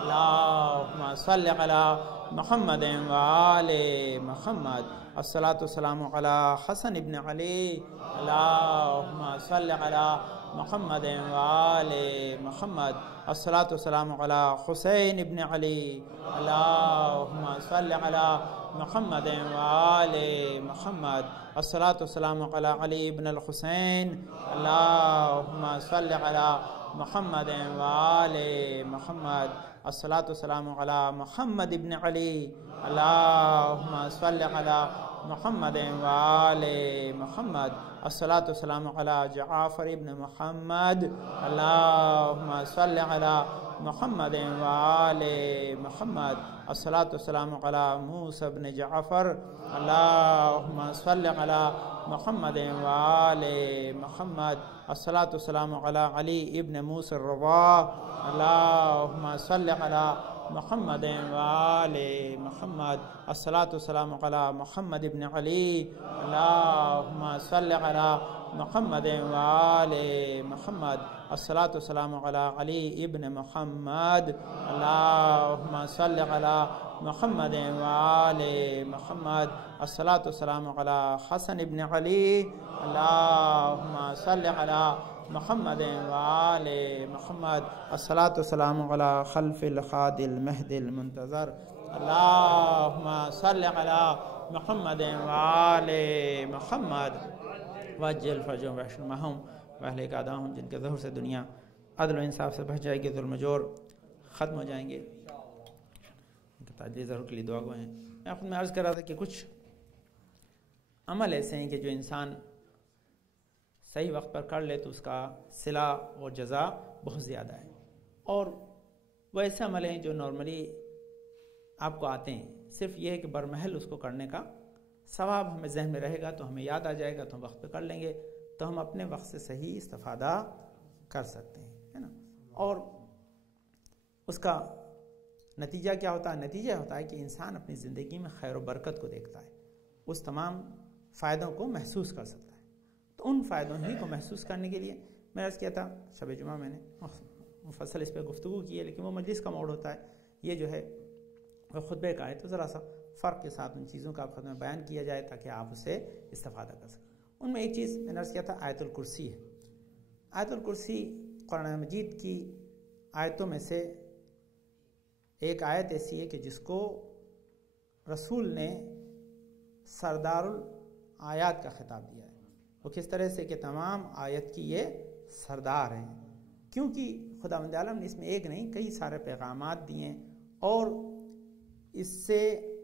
اللہم صلی علی محمد وآل محمد۔ الصلاۃ والسلام علی حسن ابن علی، اللہم صلی علی محمد وآل محمد۔ الصلاۃ والسلام علی حسین ابن علی، اللہم صلی علی محمد وآل محمد۔ الصلاۃ والسلام علی علی ابن الحسین، اللہم صلی علی محمد وآل محمد۔ الصلاۃ والسلام علی محمد ابن علی، اللہم صلی علی محمد وآل محمد۔ الصلاۃ والسلام علی جعفر ابن محمد، اللہم صلی علی محمد وآل محمد۔ الصلاۃ والسلام علی موسیٰ ابن جعفر، اللہم صلی علی محمد وآل محمد۔ الصلاۃ والسلام علی علی ابن موسیٰ الرضا، اللہم صلی علی محمد وآل محمد۔ الصلاۃ والسلام علی محمد ابن علی، اللہم صلی علی محمد وآل محمد۔ الصلاۃ والسلام علی علی ابن محمد، اللہم صلی علی محمد وآل محمد۔ الصلاۃ والسلام علی حسن ابن علی، اللہم صلی علی محمد وآل محمد۔ الصلاۃ والسلام علی خلف الخاد المہد المنتظر، اللہم صلی علی محمد وآل محمد۔ وجل فرجهم وحشرمهم واہلک اعداءهم، جن کے ظہور سے دنیا عدل و انصاف سے بچ جائے گی، ظلم و جور ختم ہو جائیں گے۔ ان کے تعجیل ظہور کے لیے دعا گو ہیں۔ میں خود میں عرض کر رہا تھا کہ کچھ عمل ایسے ہیں کہ جو انسان صحیح وقت پر کر لے تو اس کا صلہ اور جزا بہت زیادہ ہے، اور وہ ایسے عمل ہیں جو نارملی آپ کو آتے ہیں، صرف یہ ہے کہ برمحل اس کو کرنے کا ثواب ہمیں ذہن میں رہے گا تو ہمیں یاد آ جائے گا تو ہم وقت پہ کر لیں گے، تو ہم اپنے وقت سے صحیح استفادہ کر سکتے ہیں، ہے نا۔ اور اس کا نتیجہ کیا ہوتا ہے؟ نتیجہ ہوتا ہے کہ انسان اپنی زندگی میں خیر و برکت کو دیکھتا ہے، اس تمام فائدوں کو محسوس کر سکتا ہے۔ تو ان فائدوں ہی کو محسوس کرنے کے لیے میں عرض کیا تھا، شب جمعہ میں نے مفصل اس پہ گفتگو کی ہے، لیکن وہ مجلس کا موڈ ہوتا ہے، یہ جو ہے وہ خطبے کا ہے، تو ذرا سا فرق کے ساتھ ان چیزوں کا خود میں بیان کیا جائے تاکہ آپ اسے استفادہ کر سکیں۔ ان میں ایک چیز میں نے عرض کیا تھا، آیت الکرسی ہے۔ آیت الکرسی قرآن مجید کی آیتوں میں سے ایک آیت ایسی ہے کہ جس کو رسول نے سردار الآیات کا خطاب دیا ہے۔ وہ کس طرح سے کہ تمام آیت کی یہ سردار ہیں، کیونکہ خداوند عالم نے اس میں ایک نہیں کئی سارے پیغامات دیے، اور اس سے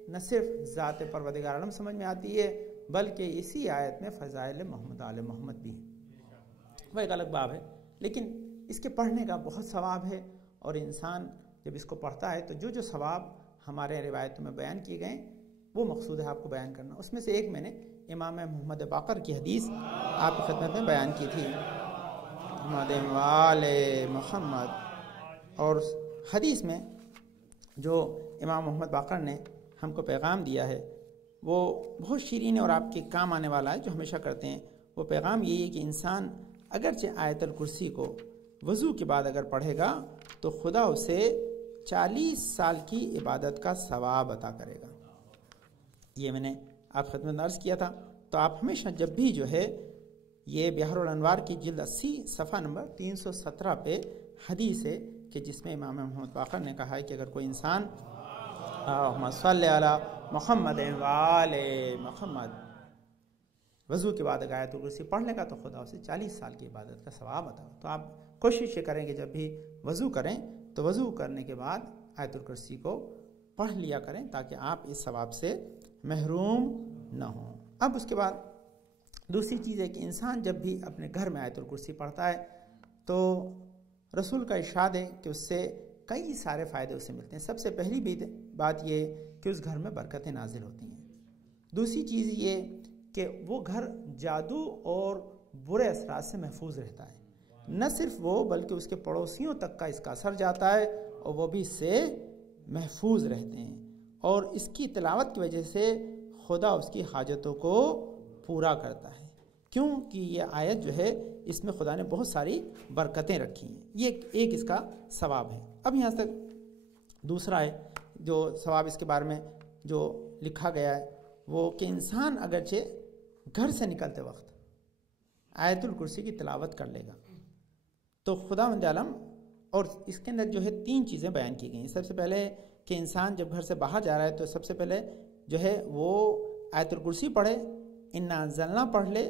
نہ صرف ذات پروردگار عالم سمجھ میں آتی ہے بلکہ اسی آیت میں فضائل محمد آل محمد بھی ہیں۔ وہ ایک الگ باب ہے، لیکن اس کے پڑھنے کا بہت ثواب ہے، اور انسان جب اس کو پڑھتا ہے تو جو ثواب ہمارے روایتوں میں بیان کیے گئے وہ مقصود ہے آپ کو بیان کرنا۔ اس میں سے ایک میں نے امام محمد باقر کی حدیث آپ کی خدمت میں بیان کی تھی، محمد وآل محمد، اور حدیث میں جو امام محمد باقر نے ہم کو پیغام دیا ہے وہ بہت شیرین ہے اور آپ کے کام آنے والا ہے، جو ہمیشہ کرتے ہیں۔ وہ پیغام یہی ہے کہ انسان اگرچہ آیت الکرسی کو وضو کے بعد اگر پڑھے گا تو خدا اسے 40 سال کی عبادت کا ثواب عطا کرے گا۔ یہ میں نے آپ خدمت میں عرض کیا تھا۔ تو آپ ہمیشہ جب بھی جو ہے یہ بحر الانوار کی جلد 80 صفحہ نمبر 317 پہ حدیث ہے کہ جس میں امام محمد باقر نے کہا ہے کہ اگر کوئی انسان اللہم صلی علی محمد وآل محمد وضو کے بعد اگر آیت الکرسی پڑھ لے گا تو خدا اسے 40 سال کی عبادت کا ثواب عطا۔ تو آپ کوشش یہ کریں کہ جب بھی وضو کریں تو وضو کرنے کے بعد آیت الکرسی کو پڑھ لیا کریں تاکہ آپ اس ثواب سے محروم نہ ہوں۔ اب اس کے بعد دوسری چیز ہے کہ انسان جب بھی اپنے گھر میں آیت الکرسی پڑھتا ہے تو رسول کا ارشاد ہے کہ اس سے کئی سارے فائدے اسے ملتے ہیں۔ سب سے پہلی بات یہ کہ اس گھر میں برکتیں نازل ہوتی ہیں۔ دوسری چیز یہ کہ وہ گھر جادو اور برے اثرات سے محفوظ رہتا ہے۔ نہ صرف وہ بلکہ اس کے پڑوسیوں تک کا اس کا اثر جاتا ہے اور وہ بھی اس سے محفوظ رہتے ہیں، اور اس کی تلاوت کی وجہ سے خدا اس کی حاجتوں کو پورا کرتا ہے، کیونکہ یہ آیت جو ہے اس میں خدا نے بہت ساری برکتیں رکھی ہیں۔ یہ ایک اس کا ثواب ہے۔ اب یہاں تک دوسرا ہے جو ثواب اس کے بارے میں جو لکھا گیا ہے وہ کہ انسان اگرچہ گھر سے نکلتے وقت آیت الکرسی کی تلاوت کر لے گا تو خداوند عالم، اور اس کے اندر جو ہے 3 چیزیں بیان کی گئی ہیں۔ سب سے پہلے کہ انسان جب گھر سے باہر جا رہا ہے تو سب سے پہلے جو ہے وہ آیت الکرسی پڑھے، انا انزلنا پڑھ لے،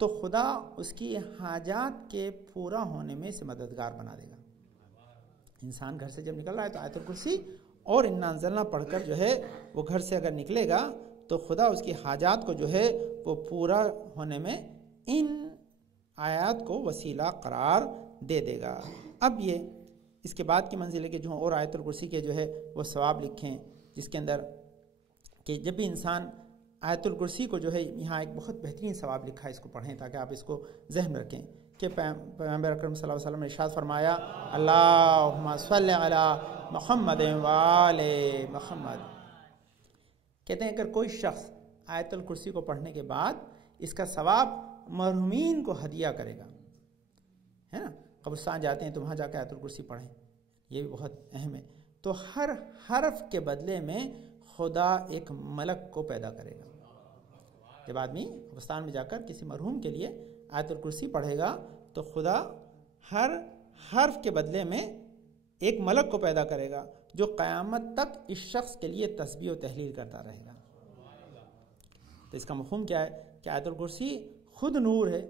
تو خدا اس کی حاجات کے پورا ہونے میں اسے مددگار بنا دے گا۔ انسان گھر سے جب نکل رہا ہے تو آیت الکرسی اور انا انزلنا پڑھ کر جو ہے وہ گھر سے اگر نکلے گا تو خدا اس کی حاجات کو جو ہے وہ پورا ہونے میں ان آیات کو وسیلہ قرار دے دے گا۔ اب یہ اس کے بعد کی منزل ہے کہ جو اور آیت الکرسی کے جو ہے وہ ثواب لکھیں، جس کے اندر کہ جب بھی انسان آیت الکرسی کو جو ہے یہاں ایک بہت بہترین ثواب لکھا ہے، اس کو پڑھیں تاکہ آپ اس کو ذہن میں رکھیں کہ پیغمبر اکرم صلی اللہ علیہ وسلم نے ارشاد فرمایا اللہم صلی علی محمد وآل محمد۔ کہتے ہیں اگر کوئی شخص آیت الکرسی کو پڑھنے کے بعد اس کا ثواب مرحومین کو ہدیہ کرے گا، ہے نا، قبرستان جاتے ہیں تو وہاں جا کے آیت الکرسی پڑھیں، یہ بھی بہت اہم ہے، تو ہر حرف کے بدلے میں خدا ایک ملک کو پیدا کرے گا۔ جب آدمی قبرستان میں جا کر کسی مرحوم کے لیے آیت الکرسی پڑھے گا تو خدا ہر حرف کے بدلے میں ایک ملک کو پیدا کرے گا جو قیامت تک اس شخص کے لیے تسبیح و تحلیل کرتا رہے گا۔ تو اس کا مفہوم کیا ہے کہ آیت الکرسی خود نور ہے،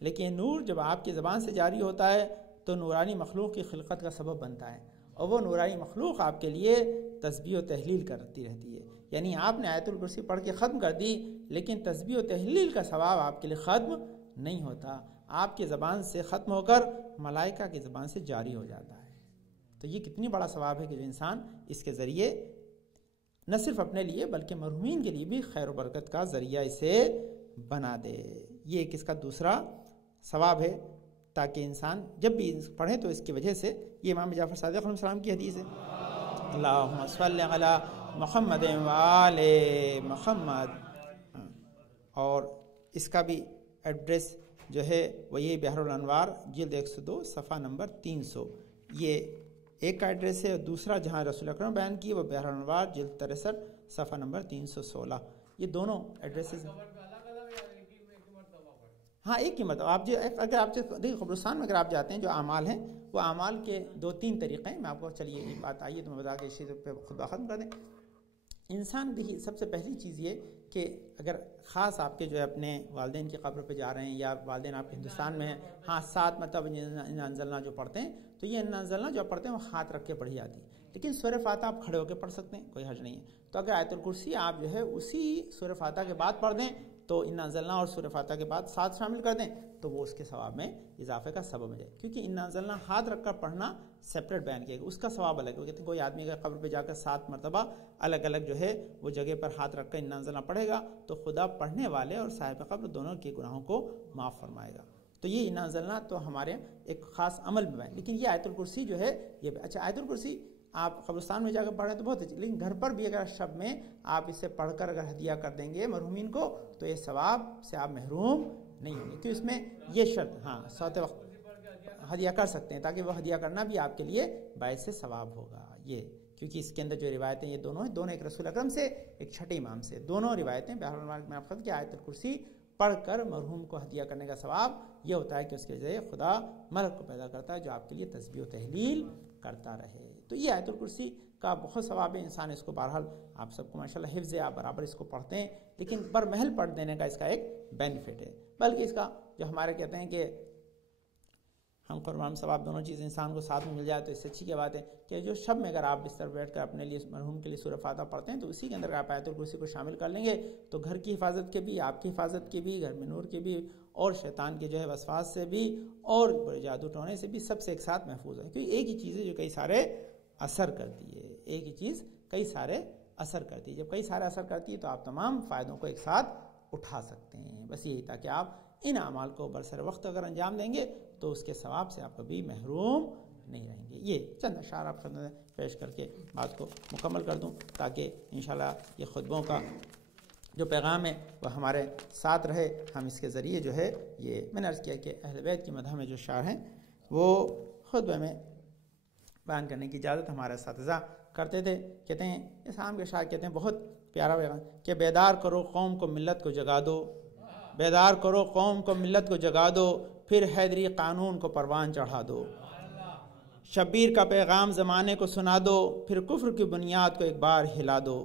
لیکن یہ نور جب آپ کی زبان سے جاری ہوتا ہے تو نورانی مخلوق کی خلقت کا سبب بنتا ہے، اور وہ نورانی مخلوق آپ کے لیے تسبیح و تحلیل کرتی رہتی ہے۔ یعنی آپ نے آیت الکرسی پڑھ کے ختم کر دی لیکن تسبیح و تحلیل کا ثواب آپ کے لیے ختم نہیں ہوتا، آپ کی زبان سے ختم ہو کر ملائکہ کی زبان سے جاری ہو جاتا ہے۔ تو یہ کتنی بڑا ثواب ہے کہ جو انسان اس کے ذریعے نہ صرف اپنے لیے بلکہ مرحومین کے لیے بھی خیر و برکت کا ذریعہ اسے بنا دے۔ یہ ایک اس کا دوسرا ثواب ہے، تاکہ انسان جب بھی پڑھے تو اس کی وجہ سے، یہ امام جعفر صادق علیہ السلام کی حدیث ہے اللہم صلی علی محمد وآل محمد، اور اس کا بھی ایڈریس جو ہے وہ یہ بحر الانوار جلد 102 صفحہ نمبر 300، یہ ایک کا ایڈریس ہے، اور دوسرا جہاں رسول اکرم بیان کی وہ بحر الانوار جلد 63 صفحہ نمبر 316، یہ دونوں ایڈریسز ہیں۔ ہاں ایک ہی مطلب آپ اگر آپ دیکھیں قبرستان میں اگر آپ جاتے ہیں جو اعمال ہیں وہ اعمال کے 2-3 طریقے ہیں، میں آپ کو چلیے یہ بات آئیے تو میں بتا کے اسی پہ خود ختم کر دیں۔ انسان دیکھیے سب سے پہلی چیز یہ کہ اگر خاص آپ کے جو ہے اپنے والدین کی قبر پہ جا رہے ہیں یا والدین آپ کے ہندوستان میں ہیں، ہاں ساتھ مطلب انا انزلنا جو پڑھتے ہیں تو یہ انا انزلنا جو پڑھتے ہیں وہ ہاتھ رکھ کے پڑھی جاتی ہے، لیکن سورہ فاتحہ آپ کھڑے ہو کے پڑھ سکتے ہیں، کوئی حرج نہیں ہے۔ تو اگر آیت الکرسی آپ جو ہے اسی سورہ فاتحہ کے بعد پڑھ دیں تو انا انزلنا اور سورہ فاتحہ کے بعد ساتھ شامل کر دیں تو وہ اس کے ثواب میں اضافے کا سبب ہے، کیونکہ انا انزلنا ہاتھ رکھ کر پڑھنا سیپریٹ بیان کیا گیا، اس کا ثواب الگ ہے۔ کہتے ہیں کوئی آدمی اگر قبر پہ جا کر 7 مرتبہ الگ الگ جو ہے وہ جگہ پر ہاتھ رکھ کر انا انزلنا پڑھے گا تو خدا پڑھنے والے اور صاحب قبر دونوں کے گناہوں کو معاف فرمائے گا۔ تو یہ انا انزلنا تو ہمارے ایک خاص عمل میں ہے، لیکن یہ آیت الکرسی جو ہے یہ اچھا آیت الکرسی آپ قبرستان میں جا کر پڑھیں تو بہت اچھی، لیکن گھر پر بھی اگر شب میں آپ اسے پڑھ کر اگر ہدیہ کر دیں گے مرحومین کو تو یہ ثواب سے آپ محروم نہیں ہوں گے، کیونکہ اس میں یہ شرط، ہاں سوتے وقت ہدیہ کر سکتے ہیں تاکہ وہ ہدیہ کرنا بھی آپ کے لیے باعث سے ثواب ہوگا، یہ کیونکہ اس کے اندر جو روایتیں یہ دونوں ہیں، دونوں ایک رسول اکرم سے ایک چھٹے امام سے، دونوں روایتیں بہرحال میں آپ کی آیت الکرسی پڑھ کر مرحوم کو ہدیہ کرنے کا ثواب یہ ہوتا ہے کہ اس کے ذریعے خدا ملک کو پیدا کرتا ہے جو آپ کے لیے تسبیح و تحلیل کرتا رہے۔ تو یہ آیت الکرسی کا بہت ثواب ہے، انسان اس کو بہرحال آپ سب کو ماشاءاللہ حفظ ہے، آپ برابر اس کو پڑھتے ہیں، لیکن برمحل پڑھ دینے کا اس کا ایک بینیفٹ ہے، بلکہ اس کا جو ہمارے کہتے ہیں کہ ہم قربان ثواب دونوں چیز انسان کو ساتھ میں مل جائے تو اس سے اچھی کیا بات ہے کہ جو شب میں اگر آپ بستر بیٹھ کر اپنے لیے مرحوم کے لیے سورہ فاتحہ پڑھتے ہیں تو اسی کے اندر آپ آیت الکرسی کو شامل کر لیں گے تو گھر کی حفاظت کے بھی، آپ کی حفاظت کے بھی، گھر میں نور کے بھی، اور شیطان کے جو ہے وسواس سے بھی، اور بڑے جادو ٹونے سے بھی، سب سے ایک ساتھ محفوظ ہے، کیونکہ ایک ہی چیز ہے جو کئی سارے اثر کرتی ہے، ایک ہی چیز کئی سارے اثر کرتی ہے، جب کئی سارے اثر کرتی ہے تو آپ تمام فائدوں کو ایک ساتھ اٹھا سکتے ہیں، بس یہی تھا کہ آپ ان اعمال کو برسر وقت اگر انجام دیں گے تو اس کے ثواب سے آپ کبھی محروم نہیں رہیں گے۔ یہ چند اشعار آپ خدمت میں پیش کر کے بات کو مکمل کر دوں تاکہ انشاءاللہ یہ خطبوں کا جو پیغام ہے وہ ہمارے ساتھ رہے، ہم اس کے ذریعے جو ہے یہ میں نے عرض کیا کہ اہل بیت کی مدح میں جو اشعار ہیں وہ خطبے میں بیان کرنے کی اجازت ہمارے اساتذہ کرتے تھے، کہتے ہیں اسلام کے اشعار کہتے ہیں بہت پیارا پیغام کہ بیدار کرو قوم کو ملت کو جگا دو، بیدار کرو قوم کو ملت کو جگا دو، پھر حیدری قانون کو پروان چڑھا دو، شبیر کا پیغام زمانے کو سنا دو، پھر کفر کی بنیاد کو ایک بار ہلا دو،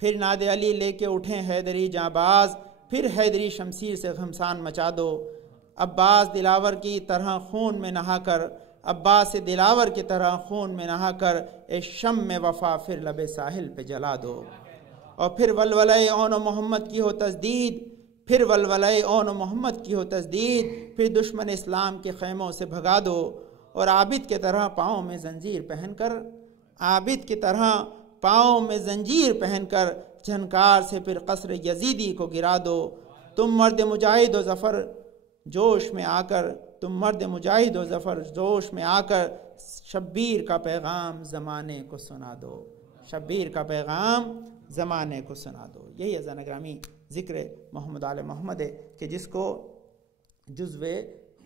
پھر ناد علی لے کے اٹھیں حیدری جانباز، پھر حیدری شمشیر سے گھمسان مچا دو، عباس دلاور کی طرح خون میں نہا کر، عباس دلاور کی طرح خون میں نہا کر، اے شم میں وفا پھر لب ساحل پہ جلا دو، اور پھر ولولۂ اون و محمد کی ہو تجدید، پھر ولولۂ اون و محمد کی ہو تجدید، پھر دشمن اسلام کے خیموں سے بھگا دو، اور عابد کی طرح پاؤں میں زنجیر پہن کر، عابد کی طرح پاؤں میں زنجیر پہن کر جھنکار سے پھر قصر یزیدی کو گرا دو، تم مرد مجاہد و ظفر جوش میں آ کر، تم مرد مجاہد و ظفر جوش میں آ کر شبیر کا پیغام زمانے کو سنا دو، شبیر کا پیغام زمانے کو سنا دو۔ یہی اذان گرامی ذکر محمد آل محمد ہے کہ جس کو جزو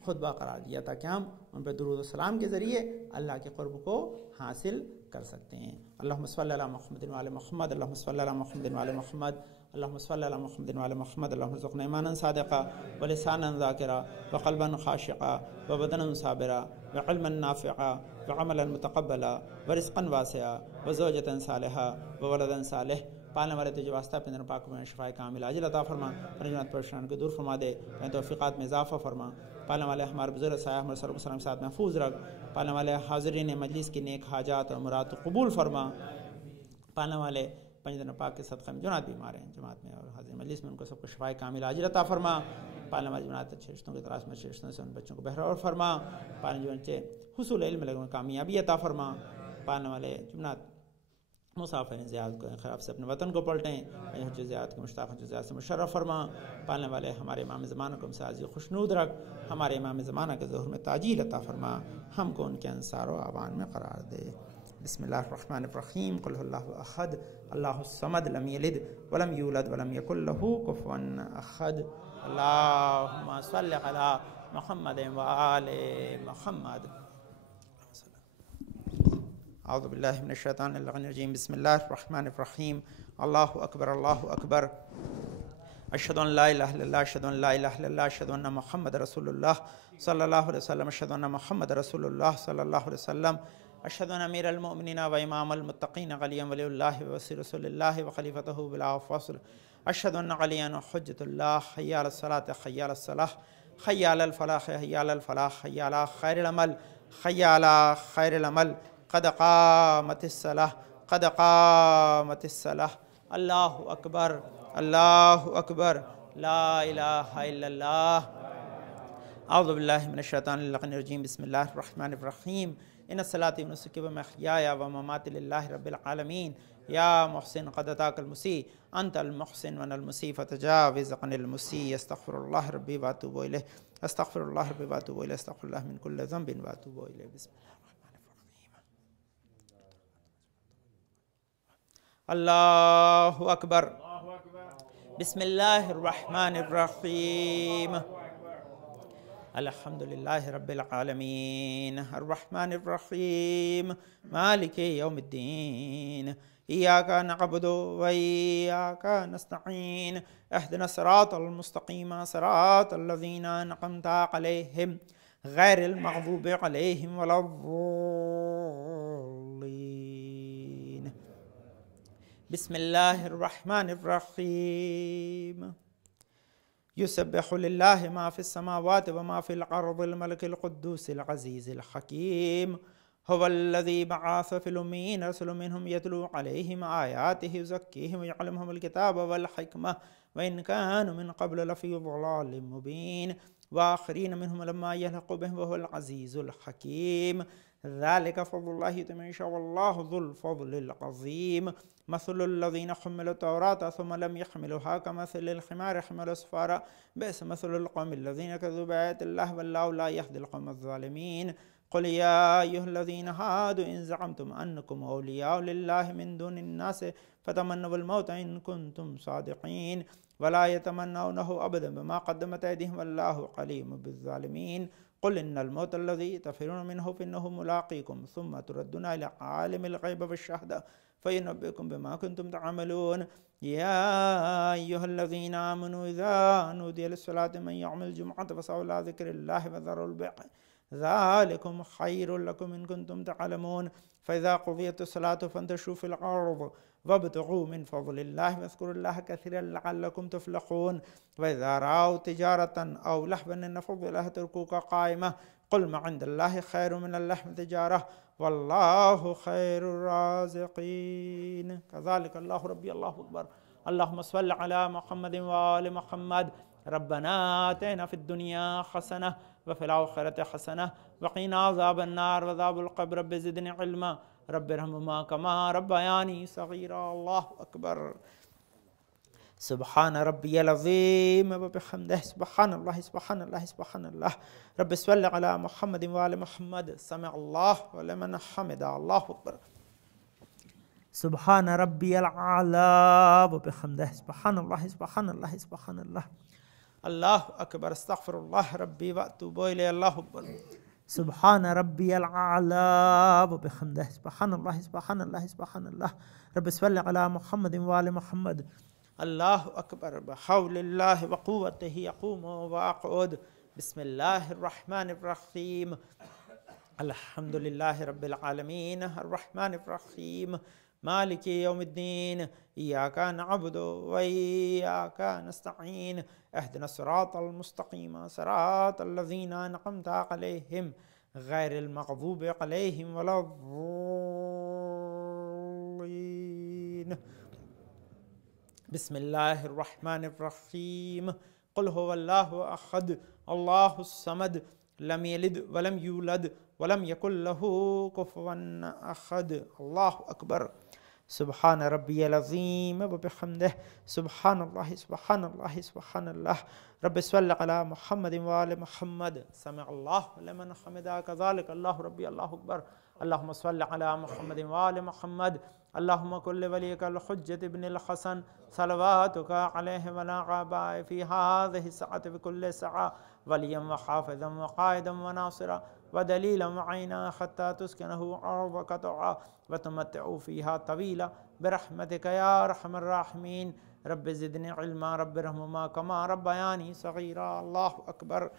خطبہ قرار دیا تھا کہ ہم ان پہ درود و سلام کے ذریعے اللہ کے قرب کو حاصل کر سکتے ہیں۔ اللہم صلی علی محمد وعلی محمد، اللہم صلی علی محمد وعلی محمد، اللہم صلی علی محمد وعلی محمد، اللہم ارزقنا ایمانا صادقا ولسانا ذاکرا وقلبا خاشعا وبدنا صابرا وعلما نافعا وعملا متقبلا ورزقا واسعا وزوجتا صالحا وولدا صالح۔ پالنے والے تجھے واسطہ اپنے نبی پاک میں شفاء کامل عاجل عطا فرما، پریشان پریشان کو دور فرما دے، اپنے توفیقات میں اضافہ فرما، پالنے والے ہمارے بزرگ سایہ ہمارے سر وسلم کے ساتھ محفوظ رکھ، پالنے والے حاضرین مجلس کی نیک حاجات اور مراد قبول فرما، پالنے والے پنجدن پاک کے صدقہ میں جنات بیمار ہیں جماعت میں اور حاضر مجلس میں ان کو سب کو شفاء کامل عاجل عطا فرما، پالنے والے جنات اچھے رشتوں کی تلاش میں اچھے رشتوں سے ان بچوں کو بہرور فرما، پالنے والے بچے حصول علم لگوں میں کامیابی عطا فرما، پالنے والے جماعت مسافر زیاد کو خراب سے اپنے وطن کو پلٹیں، حج زیاد کے مشتاق حج زیاد سے مشرف فرما، پالنے والے ہمارے امام زمانہ کو ہم سے عاجز خوشنود رکھ، ہمارے امام زمانہ کے ظہور میں تاجیل عطا فرما، ہم کو ان کے انصار و اعوان میں قرار دے۔ بسم اللہ الرحمن الرحیم، قل اللہ احد اللہ الصمد لم یلد ولم یولد ولم یکن لہ کفوا احد۔ اللہم صلی علی محمد وآل محمد۔ اعوذ باللہ من الشیطان الرجیم، بسم اللہ الرحمن الرحیم، اللہ اکبر اللہ اکبر، اشہد ان لا الہ الا اللہ، اشہد ان لا الہ الا اللہ، اشہد ان محمد رسول اللہ صلی اللہ علیہ وسلم، اشہد ان محمد رسول اللہ صلی اللہ علیہ وسلم، اشہد ان امیر المؤمنین و امام المتقین علی ولی اللہ وصی رسول اللہ و خلیفتہ بلا فصل، اشہد ان علی حجۃ اللہ، حی علی الصلاۃ حی علی الصلاح، حی علی الفلاح حی علی الفلاح، حی علی خیر العمل حی علی خیر العمل، قد قامت الصلاح قد قامت الصلاح، اللہ اکبر اللہ اکبر، لا الہ الا اللہ۔ اعوذ باللہ من الشیطان الرجیم، بسم اللہ الرحمن الرحیم، ان الصلاۃ ونسکی ومحیای ومماتی للہ رب العالمین، یا محسن قد اتاک المسیء انت المحسن وانا المسیء فتجاوز عن المسیء، استغفر اللہ ربی واتوب الیہ، استغفر اللہ ربی واتوب الیہ، استغفر اللہ من کل ذنب واتوب الیہ۔ بسم اللہ اللہ اکبر۔ بسم اللہ الرحمن الرحیم، الحمد للہ رب العالمین، الرحمن الرحیم، مالک یوم الدین، ایاک نعبد و ایاک نستعین، اہدنا الصراط المستقیم صراط الذین انعمت علیہم غیر المغضوب علیہم ولا الضالین۔ بسم اللہ الرحمن الرحیم، یسبح للہ ما فی السماوات وما فی الارض الملک القدوس العزیز الحکیم، هو الذی بعث فی الامین رسول منهم یتلو علیہم آیاتہ یزکیہم ویعلمہم الکتاب والحکمہ وإن كانوا من قبل لفی ضلال مبین وآخرین منهم لما يلحق بهم وهو العزیز الحکیم، ذلك فضل الله يؤتيه من يشاء والله ذو الفضل العظیم، مثل الذين حملوا التوراة ثم لم يحملوها كمثل الحمار يحمل أسفارا بئس مثل القوم الذين كذبوا بآيات الله والله لا يهدي القوم الظالمين، قل يا أيها الذين هادوا إن زعمتم أنكم أولياء لله من دون الناس فتمنوا الموت إن كنتم صادقين ولا يتمنونه أبدا بما قدمت أيديهم والله عليم بالظالمين، قل إن الموت الذي تفرون منه فإنه ملاقيكم ثم تردون إلى عالم الغيب والشهادة فينبئكم بما كنتم تعملون، يا أيها الذين آمنوا إذا نودي للصلاة من يوم الجمعة فاسعوا إلى ذكر الله وذروا البيع ذلكم خير لكم إن كنتم تعلمون، فإذا قضيت الصلاة فانتشروا في الأرض وابتغوا من فضل الله واذكروا الله كثيرا لعلكم تفلحون، وإذا رأوا تجارة أو لهوا انفضوا إليها تركوك قائمة، قل ما عند الله خير من اللهو تجارة والله خير الرازقين، كذلك الله ربي الله أكبر، اللهم صل على محمد وآل محمد، ربنا آتنا في الدنيا حسنة وفي الآخرة حسنة وقنا عذاب النار وعذاب القبر، رب زدني علما رب ارحمهما كما ربياني صغيرا، الله أكبر، سبحان ربي العظيم وبحمده، سبحان الله سبحان الله سبحان الله، رب صل على محمد وآل محمد، سمع الله ولمن حمده، الله أكبر، سبحان ربي الأعلى وبحمده، سبحان الله سبحان الله سبحان الله، الله أكبر، استغفر الله ربي وأتوب إليه، الله أكبر، سبحان ربي الأعلى وبحمده، سبحان الله سبحان الله سبحان الله، رب صل على محمد وآل محمد، الله أكبر، بحول الله وقوته يقوم وأقعد، بسم الله الرحمن الرحيم، الحمد لله رب العالمين، الرحمن الرحيم، مالك يوم الدين، إياك نعبد وإياك نستعين، اهدنا الصراط المستقيم صراط الذين أنعمت عليهم غير المغضوب عليهم ولا الضالين، بسم الله الرحمن الرحيم، قل هو الله أحد الله الصمد لم يلد ولم يولد ولم يكن له كفوا أحد، الله أكبر، سبحان ربي العظيم وبحمده، سبحان الله سبحان الله سبحان الله، رب صل على محمد وآل محمد، سمع الله لمن حمده، كذلك الله ربي الله أكبر، اللهم صل على محمد وآل محمد، اللهم كن لوليك الحجة ابن الحسن صلواتك عليه وعلى آبائه في هذه الساعة في كل ساعة وليا وحافظا وقائدا وناصرا ودليلا وعينا حتى تسكنه أرضك طوعا وتمتعوا فيها طويلا برحمتك يا أرحم الراحمين، رب زدني علما رب ارحمهما كما ربياني صغيرا، الله أكبر،